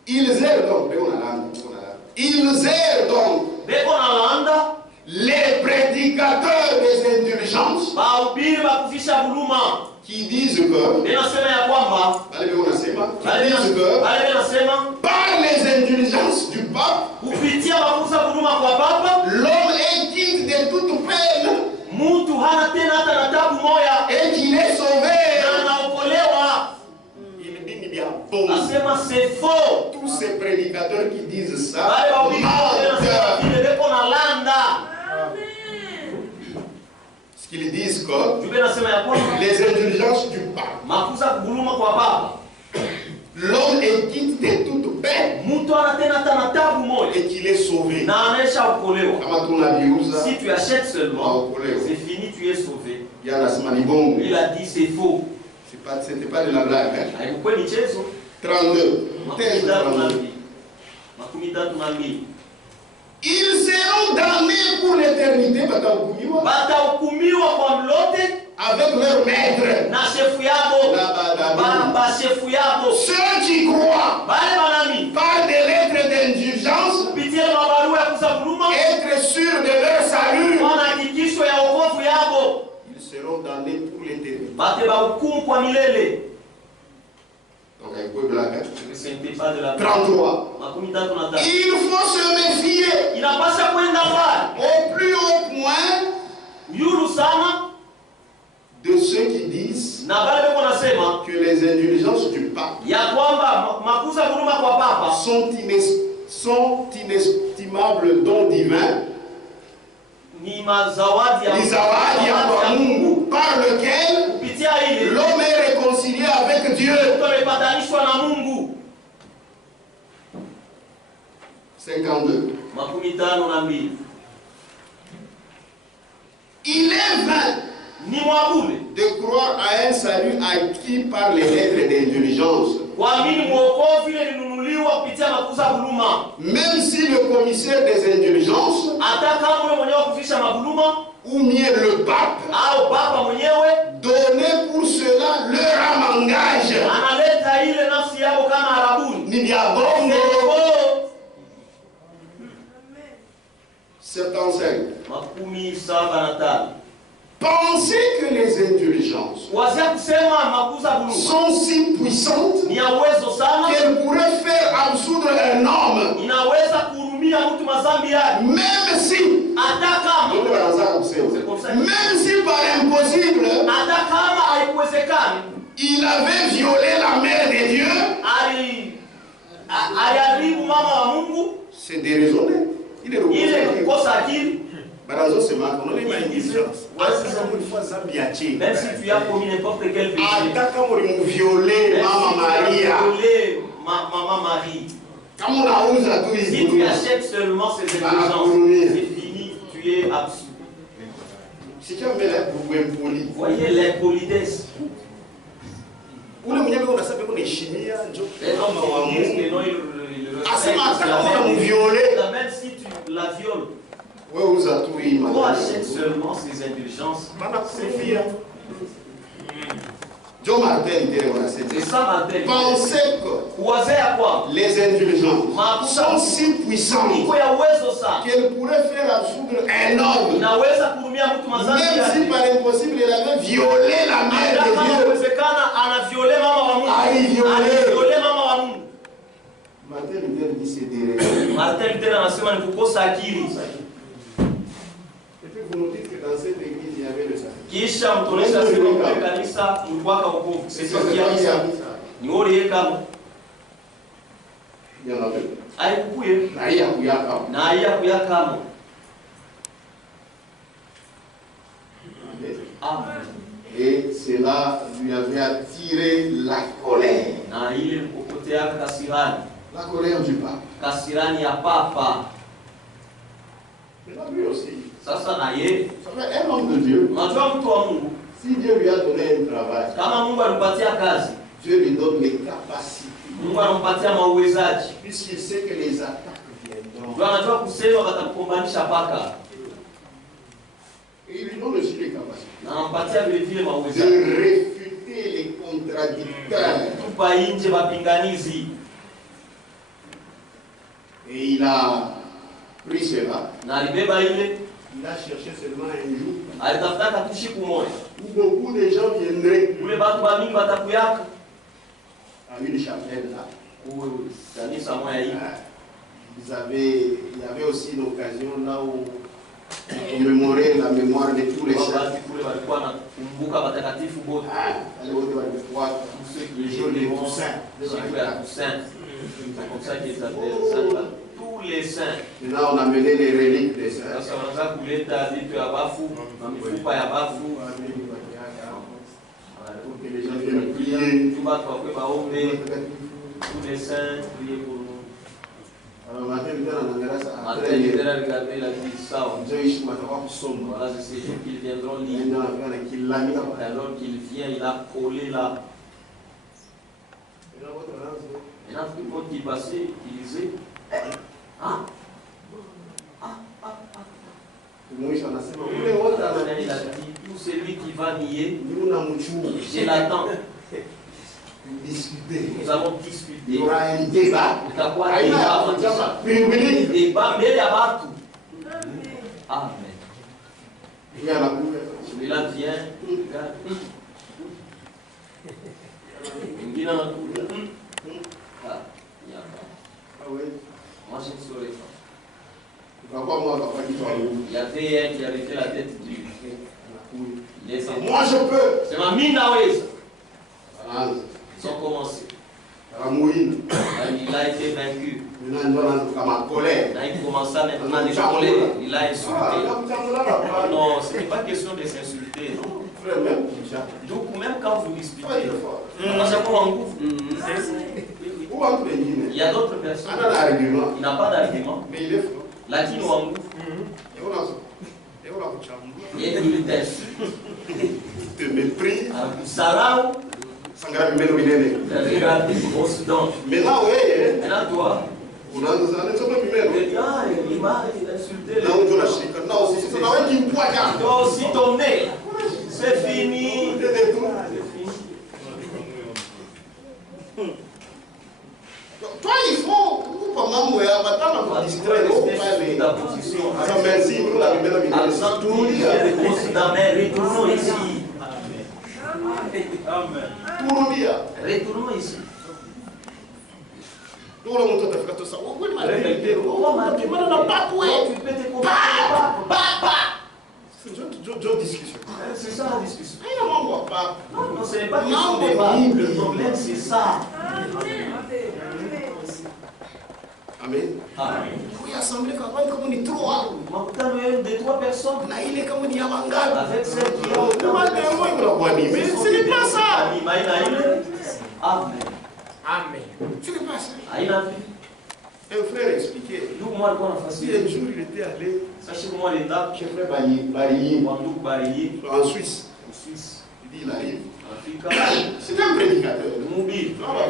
Ils errent donc, les prédicateurs des indulgences qui disent que par les indulgences du pape, l'homme est quitte de toute peine et qu'il est sauvé. C'est faux. Tous ces prédicateurs qui disent ça, ce qu'ils disent que les indulgences du pape, l'homme est quitte de toute peine et qu'il est sauvé. Si tu achètes seulement, c'est fini, tu es sauvé. Il a dit c'est faux. C'était pas de la blague. 32. Ils seront damnés pour l'éternité avec leur maître. Ceux qui croient par des lettres d'indulgence être sûrs de leur salut, ils seront damnés pour l'éternité. Donc, avec quoi blague, hein? 33. Il faut se méfier au plus haut point de ceux qui disent que les indulgences du pape sont inestimables dons divins, par lequel l'homme est réconcilié avec Dieu. 52. Il est vain de croire à un salut acquis par les lettres d'indulgence. Même si le commissaire des indulgences, ou mieux le pape, donnait pour cela leur amangage. Ni bien bon. 75. Pensez que les indulgences sont si puissantes qu'elles pourraient faire absoudre un homme, même si par impossible il avait violé la mère de Dieu. C'est déraisonné. Il est même si tu as commis n'importe quel péché, violé Maman Marie. Si tu achètes seulement ces indulgences, c'est fini, tu es absous. Voyez l'impolitesse. Les hommes qui disent que non, même si tu la violes, toi achètes seulement ces indulgences, c'est fini. Pensez que les indulgences sont si puissantes qu'elles pourraient faire absoudre un homme, même si par impossible il avait violé la mère de Dieu. Martin Luther dit c'est déraisonné. Et puis vous nous dites que dans cette église il y avait le salut. Il y en a deux. Et cela lui avait attiré la colère. La colère du pape. Mais là, lui aussi. Ça fait un homme de Dieu. Si Dieu lui a donné un travail, Dieu lui donne les capacités. Puisqu'il sait que les attaques viendront. Et il lui donne aussi les capacités de réfuter les contradicteurs. Tupa nje mapinganizi. Et il a pris cela. Na alibeba ile. Il a cherché seulement un jour Alitafuta tu siku moja. où beaucoup de gens viendraient Ule batu ba mingi batakuyaka. à une chapelle là. Kanisa moja hii. Il y avait aussi une occasion là où on commémorait la mémoire de tous les saints. Kule walikuwa nakumbuka watakatifu wote. Le jour de Toussaint. Siku ya Toussaint. C'est comme ça qu'ils appellent ça. Tous les saints. Maintenant on a mené les reliques des saints. Sasa wanaanza kuleta vitu ya bafu na mifupa ya bafu. Pour que les gens viennent prier. Tout va trouver baombe. Tous les saints prier pour nous. Alors matin on a ça. Matin il a regardé la vie ça. Voilà, c'est ces jours qu'ils viendront lire. Alors qu'il vient, il a collé là. Maintenant, tout le monde qui passait, qui disait, ah, il a dit, tout celui qui va nier, je l'attends. Nous allons discuter. Il y aura un débat. Débat, mais il y a tout. Amen. Celui-là vient, regarde. Il y a pas. Moi, je ne saurais pas. Il y avait un qui avait fait la tête du. Moi, je peux. C'est ma mine à ils ont commencé. Il a été vaincu. Là, il commença maintenant à décoller. Il a insulté. Non, ce n'est pas question de s'insulter, non. Donc, même quand vous disputez, il y a d'autres personnes. Il n'a pas d'argument. Là, qui nous engouffre. Et il t'insulte. Il te méprise. Sarah. Regarde au Soudan. Maintenant, oui. Maintenant, toi. Il m'a insulté. Toi aussi, ton nez. C'est fini. Toi, il faut. Ta position. Retournons ici. Amen. Retournons ici. C'est ça la discussion. Non, ce n'est pas question de débat. Le problème, c'est ça. Amen. Oui, assemblée comme on est trois. De trois personnes. Avec celles qui ont. Mais ce n'est pas ça. Amen. Amen. Ce n'est pas ça. Un frère expliquait. Un jour, il était allé. Sachez-moi l'étape. Chez frère Barillé. En Suisse. Il dit, il arrive. C'est un prédicateur. Un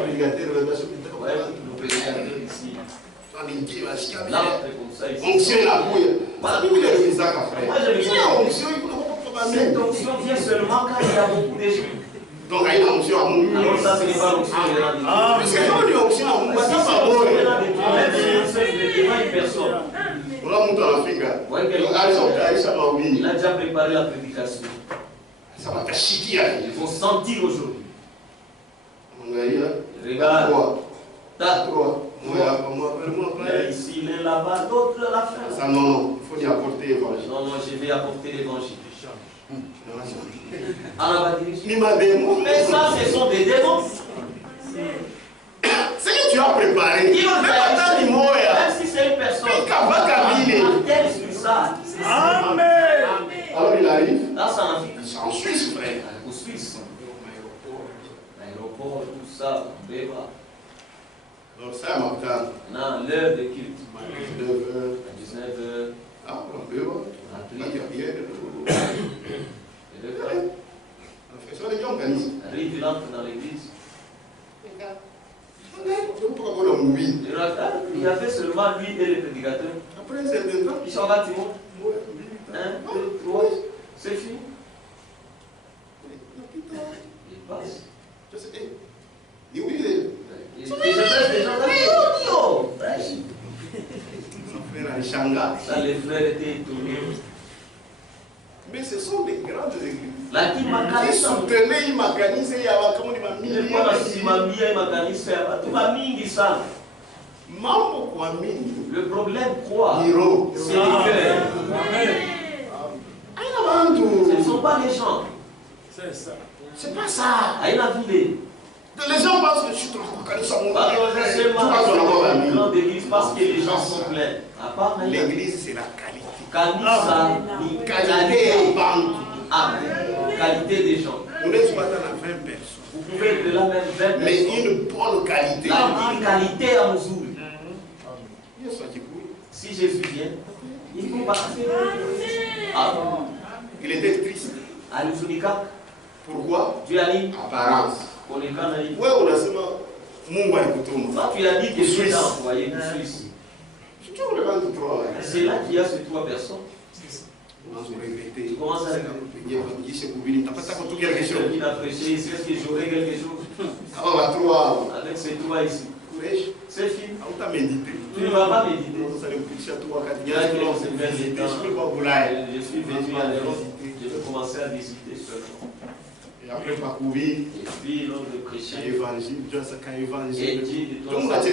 prédicateur de la le prédicateur ici. Là, onction la bouille. Moi, cette onction vient seulement quand il y a beaucoup de gens. Donc, il y a onction à nous. Alors, ça, ce n'est pas l'onction de la parce que quand on dit onction à nous, ça va bon. Il a déjà préparé la prédication. Ça va t'achiquer. Il faut sentir aujourd'hui. Regarde. Trois. Ici, l'un là-bas, l'autre à la fin. Ça, non, il faut y apporter l'évangile. Non, je vais apporter l'évangile. Mais ça, ce sont des démons. C'est que tu as préparé. Même si c'est une personne. Amen. Alors il arrive. Là, c'est en Suisse, frère. Au Suisse. L'aéroport, tout ça, débat. Donc ça m'attend. Non, l'heure de culte. 19h. À 19h. Ah, on peut voir. Arrive, il entre dans l'église. Il y avait seulement lui et le prédicateur. Après un certain temps, ils sont bâtiments. 1, 2, 3, c'est fini. Il passe. Je sais, dis oui. Et je presse des gens, ça les frères étaient étonnés. Mais ce sont des grandes églises. Lakini makanisa soutenaient hii makanisa ya wakamu ni mamilioni. Kwa nasimamia hii makanisa ya watu mingi sana. Mambo kwa mingi. Le problème quoi? C'est le cœur. Ce ne sont pas les gens. C'est ça. C'est pas ça. Haina vile. Les gens pensent que je suis trop kanisa Mungu. Parce que les gens sont pleins. L'église c'est la qualité. Kanisa ni qualité qualité des gens. Vous n'êtes pas dans 20 personnes. Vous pouvez être là même 20 personnes. Mais une bonne qualité. La qualité à Mouzoul. Si Jésus vient, il faut partir. Il était triste. Pourquoi? Tu as dit apparence. Ouais, on a seulement Mungu alikutuma. Tu as dit que Dieu t'a envoyé pour Suisse. C'est là qu'il y a ces 3 personnes. Tu commences à regretter. Celui qui a prêché, est-ce que j'aurai quelque chose? Avec ces 3 ici. C'est fini. Tu ne vas pas méditer. Je suis venu à l'Europe. Je vais commencer à visiter seulement. Et après, et puis lors de prêcher, évangile, donc vous pensez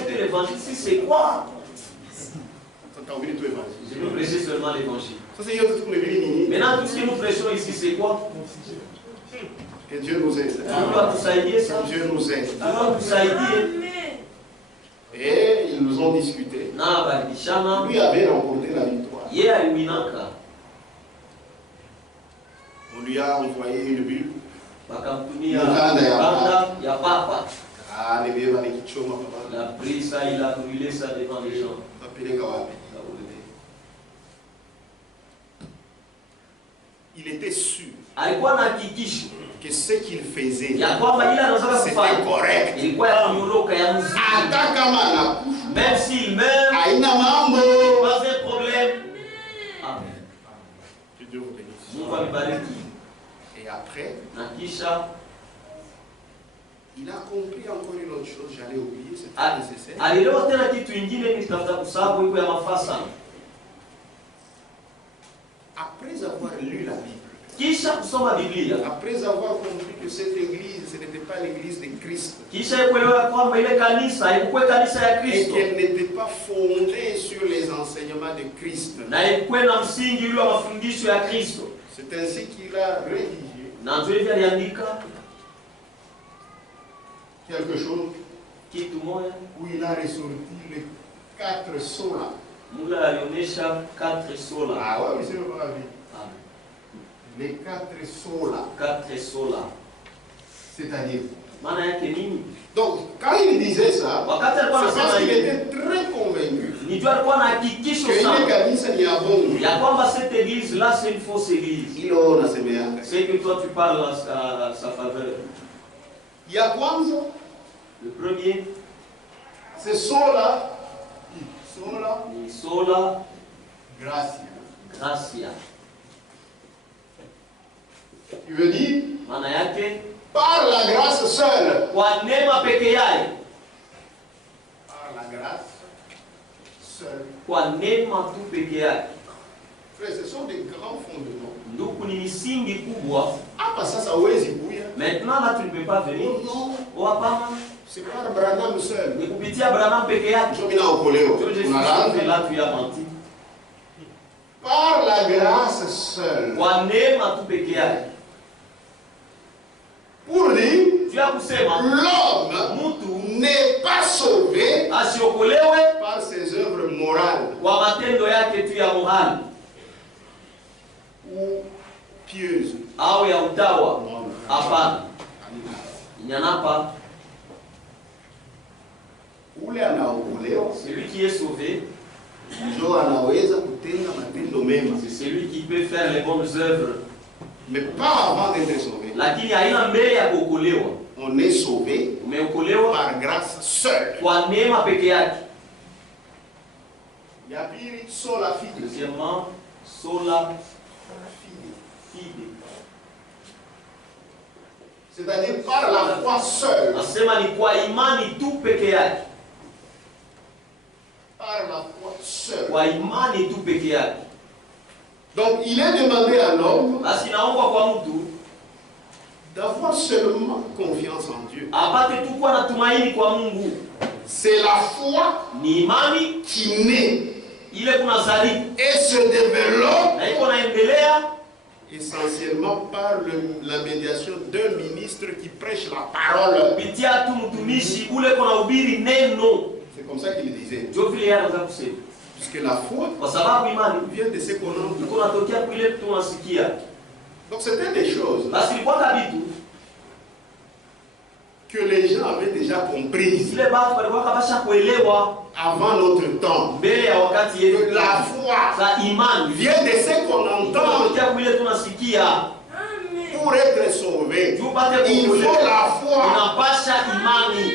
que l'évangile, c'est quoi? Je veux prêcher seulement l'évangile. Maintenant, tout ce que nous prêchons ici, c'est quoi? Que Dieu nous aide. Dieu nous aide. Et ils nous ont discuté. Lui avait remporté la victoire. On lui a envoyé une bulle. Il a pris ça, il a brûlé ça devant les gens. Il était sûr que ce qu'il faisait c'était correct. Même s'il meurt, il pas un problème. Amen. Que Dieu vous bénisse. Et après, il a compris encore une autre chose, j'allais oublier, c'était nécessaire. Après avoir lu la Bible, après avoir compris que cette église, ce n'était pas l'église de Christ, et qu'elle n'était pas fondée sur les enseignements de Christ, c'est ainsi qu'il a rédigé quelque chose où il a ressorti les 4 solas. Ah ouais, monsieur le Ravi. Les 4 solas. C'est-à-dire. Donc, quand il disait ça, c'est parce qu'il était très convaincu cette église-là, c'est une fausse église. C'est que toi, tu parles à sa faveur. Le premier, c'est sola. Gracia. Tu veux dire par la grâce seule. Par la grâce seule. Frère, ce sont des grands fondements. Ah, ça huwezi kuya. Maintenant, là, tu ne peux pas venir. Non. C'est par Branham seul. Là, tu as menti. Par la grâce seule. Pour dire, l'homme n'est pas sauvé par ses œuvres morales ou pieuses. Il n'y en a pas. Celui qui est sauvé, c'est celui qui peut faire les bonnes œuvres. Mais pas avant d'être sauvé. On est sauvé par grâce seule. Deuxièmement, sola fide. C'est-à-dire par la foi seule. Nasema ni kwa imani tu peke yake. Par la foi seule. Kwa imani tu peke yake. Donc il est demandé à l'homme basi naomba kwa mtu d'avoir seulement confiance en Dieu. Apate tu kuwa na tumaini kwa Mungu. C'est la foi ni imani qui naît ile kunazali et se développe na iko naendelea essentiellement par la médiation d'un ministre qui prêche la parole. Kupitia tu mtumishi ule kuna hubiri neno. C'est comme ça qu'il disait. Ndio vile anaanza kusema. Puisque la foi kwa sababu imani vient de ce qu'on entend. Kunatokea kwa ile tunasikia. Donc c'était des choses basi ilikuwa kabitu que les gens avaient déjà comprises ile batu walikuwa kabasha kuelewa avant notre temps. Mbele ya wakati yetu. La foi sa imani vient de ce qu'on entend. Kunatokea kwa ile tunasikia. Pour être sauvé, il faut la foi. Unapasha imani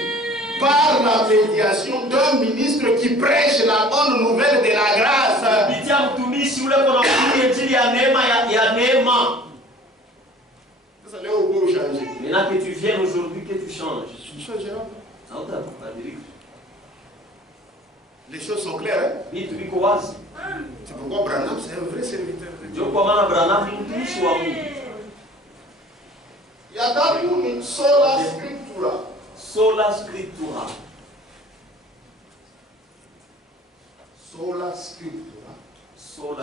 par la médiation d'un ministre qui prêche la bonne nouvelle de la grâce. Kupitia mtumishi ule kuna hubiri injili ya neema ya neema. Maintenant que tu viennes aujourd'hui, que tu changes. Tu changeras. Les choses sont claires. Hein? C'est pourquoi Branham, c'est un vrai serviteur de Dieu. Il y a d'abord sola scriptura. Sola scriptura. Sola scriptura.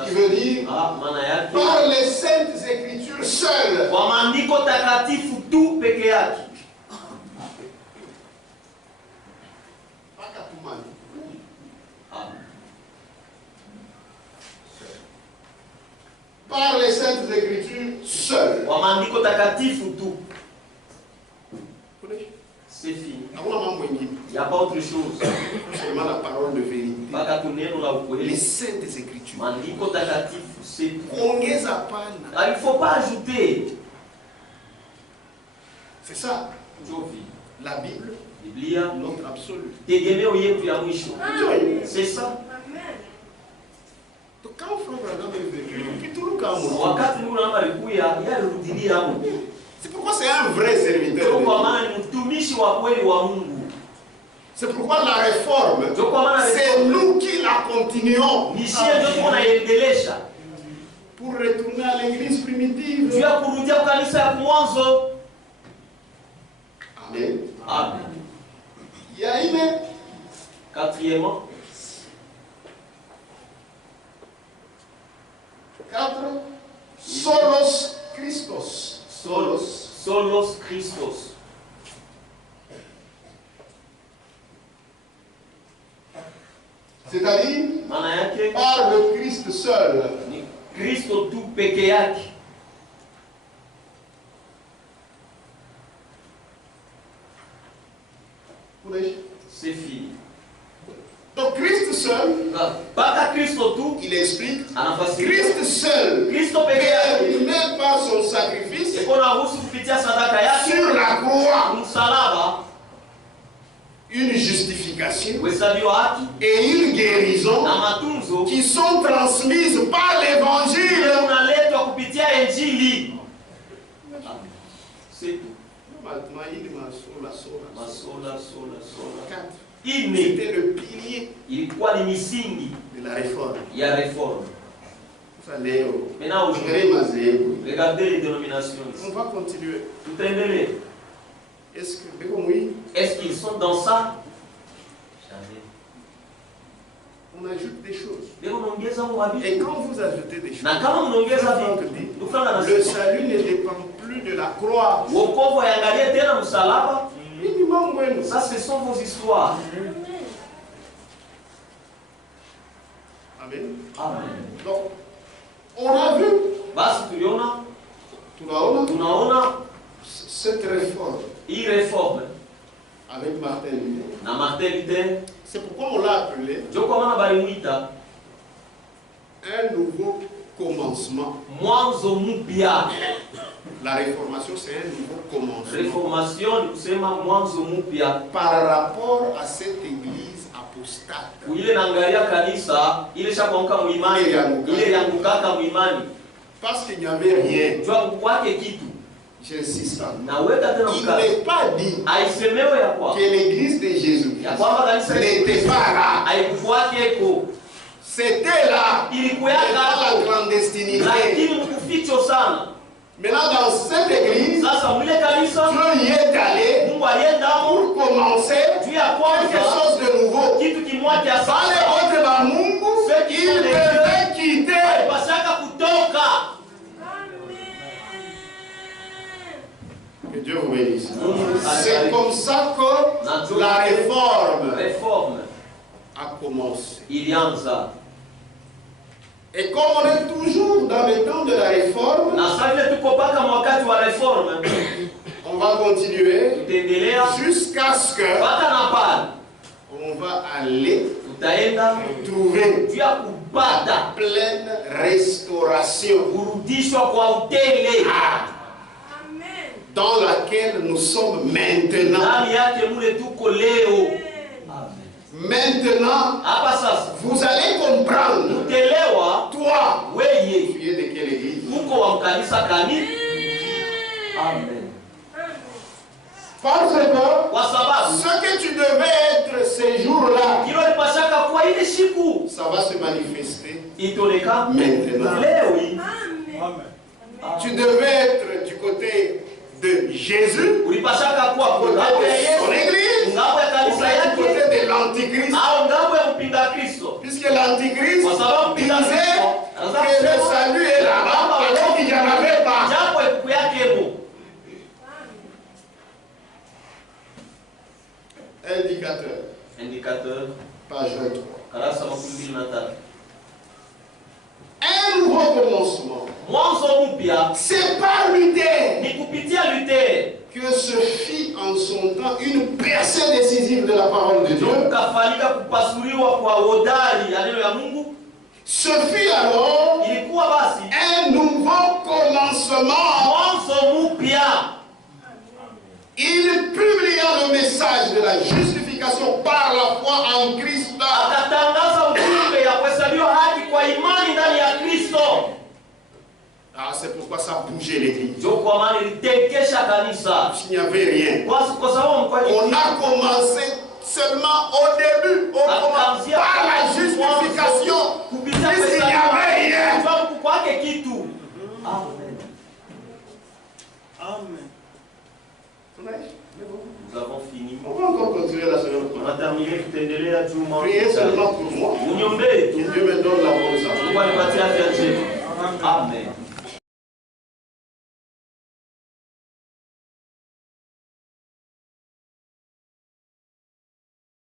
Qui veut dire par les saintes écritures seules. Kwa maandiko takatifu tu peke yake. Par les saintes écritures seules. Kwa maandiko takatifu tu. C'est fini. Il n'y a pas autre chose. Seulement la parole de vérité. Les saintes écritures. C'est tout. Il ne faut pas ajouter. C'est ça. La Bible. Notre absolu. C'est ça. Donc quand Frère Branham est venu, tout le c'est pourquoi c'est un vrai serviteur. C'est pourquoi la réforme, c'est nous qui la continuons. Pour retourner à l'église primitive. Amen. Amen. Il y a une. Quatrièmement. 4. Solos Christos. Solos Christos. C'est-à-dire par le Christ seul. Christo tu peke yake. C'est fini. Donc Christ seul, il explique, Christ seul, terminé par son sacrifice sur la croix, une justification et une guérison qui sont transmises par l'évangile. C'est tout. C'était le pilier de la réforme. Il y a réforme. Maintenant, regardez les dénominations. On va continuer. Tout est Est-ce qu'ils sont dans ça? Jamais. On ajoute des choses. Et quand vous ajoutez des choses, le salut ne dépend plus de la croix. Ça, ce sont vos histoires. Amen. Amen. Donc, on a vu cette réforme. Avec Martin Luther. C'est pourquoi on l'a appelé un nouveau commencement. La réformation, c'est un nouveau commencement. Par rapport à cette église apostate. Parce qu'il n'y avait rien. J'insiste. Il n'est pas dit que l'église de Jésus n'était pas là. C'était là. Dans la clandestinité. Maintenant, dans cette église, Dieu y est allé pour commencer quelque chose de nouveau. Dans les autres Bamungu, il devait quitter. Que Dieu vous bénisse. C'est comme ça que la réforme a commencé. Et comme on est toujours dans le temps de la réforme, on va continuer jusqu'à ce que on va aller trouver la pleine restauration dans laquelle nous sommes maintenant. Maintenant, vous allez comprendre. Toi, tu es de quelle église? Amen. Parce que ce que tu devais être ces jours-là, ça va se manifester maintenant. Tu devais être du côté de Jésus, du côté de son église, ou du côté de l'antichrist. Puisque l'antichrist disait que le salut est là-bas, alors qu'il n'y en avait pas. Indicateur. Page 23. Un nouveau commencement. C'est par Luther que se fit en son temps une percée décisive de la parole de Dieu. Ce fut alors un nouveau commencement. Il publia le message de la justification par la foi en Christ. Ah, c'est pourquoi ça bougeait l'église. Il n'y avait rien. On a commencé seulement au début, par la justification. Il n'y avait rien. Amen. Nous avons fini. On va encore continuer la semaine prochaine. On va terminer. Priez seulement pour moi. Que Dieu me donne la bonne santé. Amen.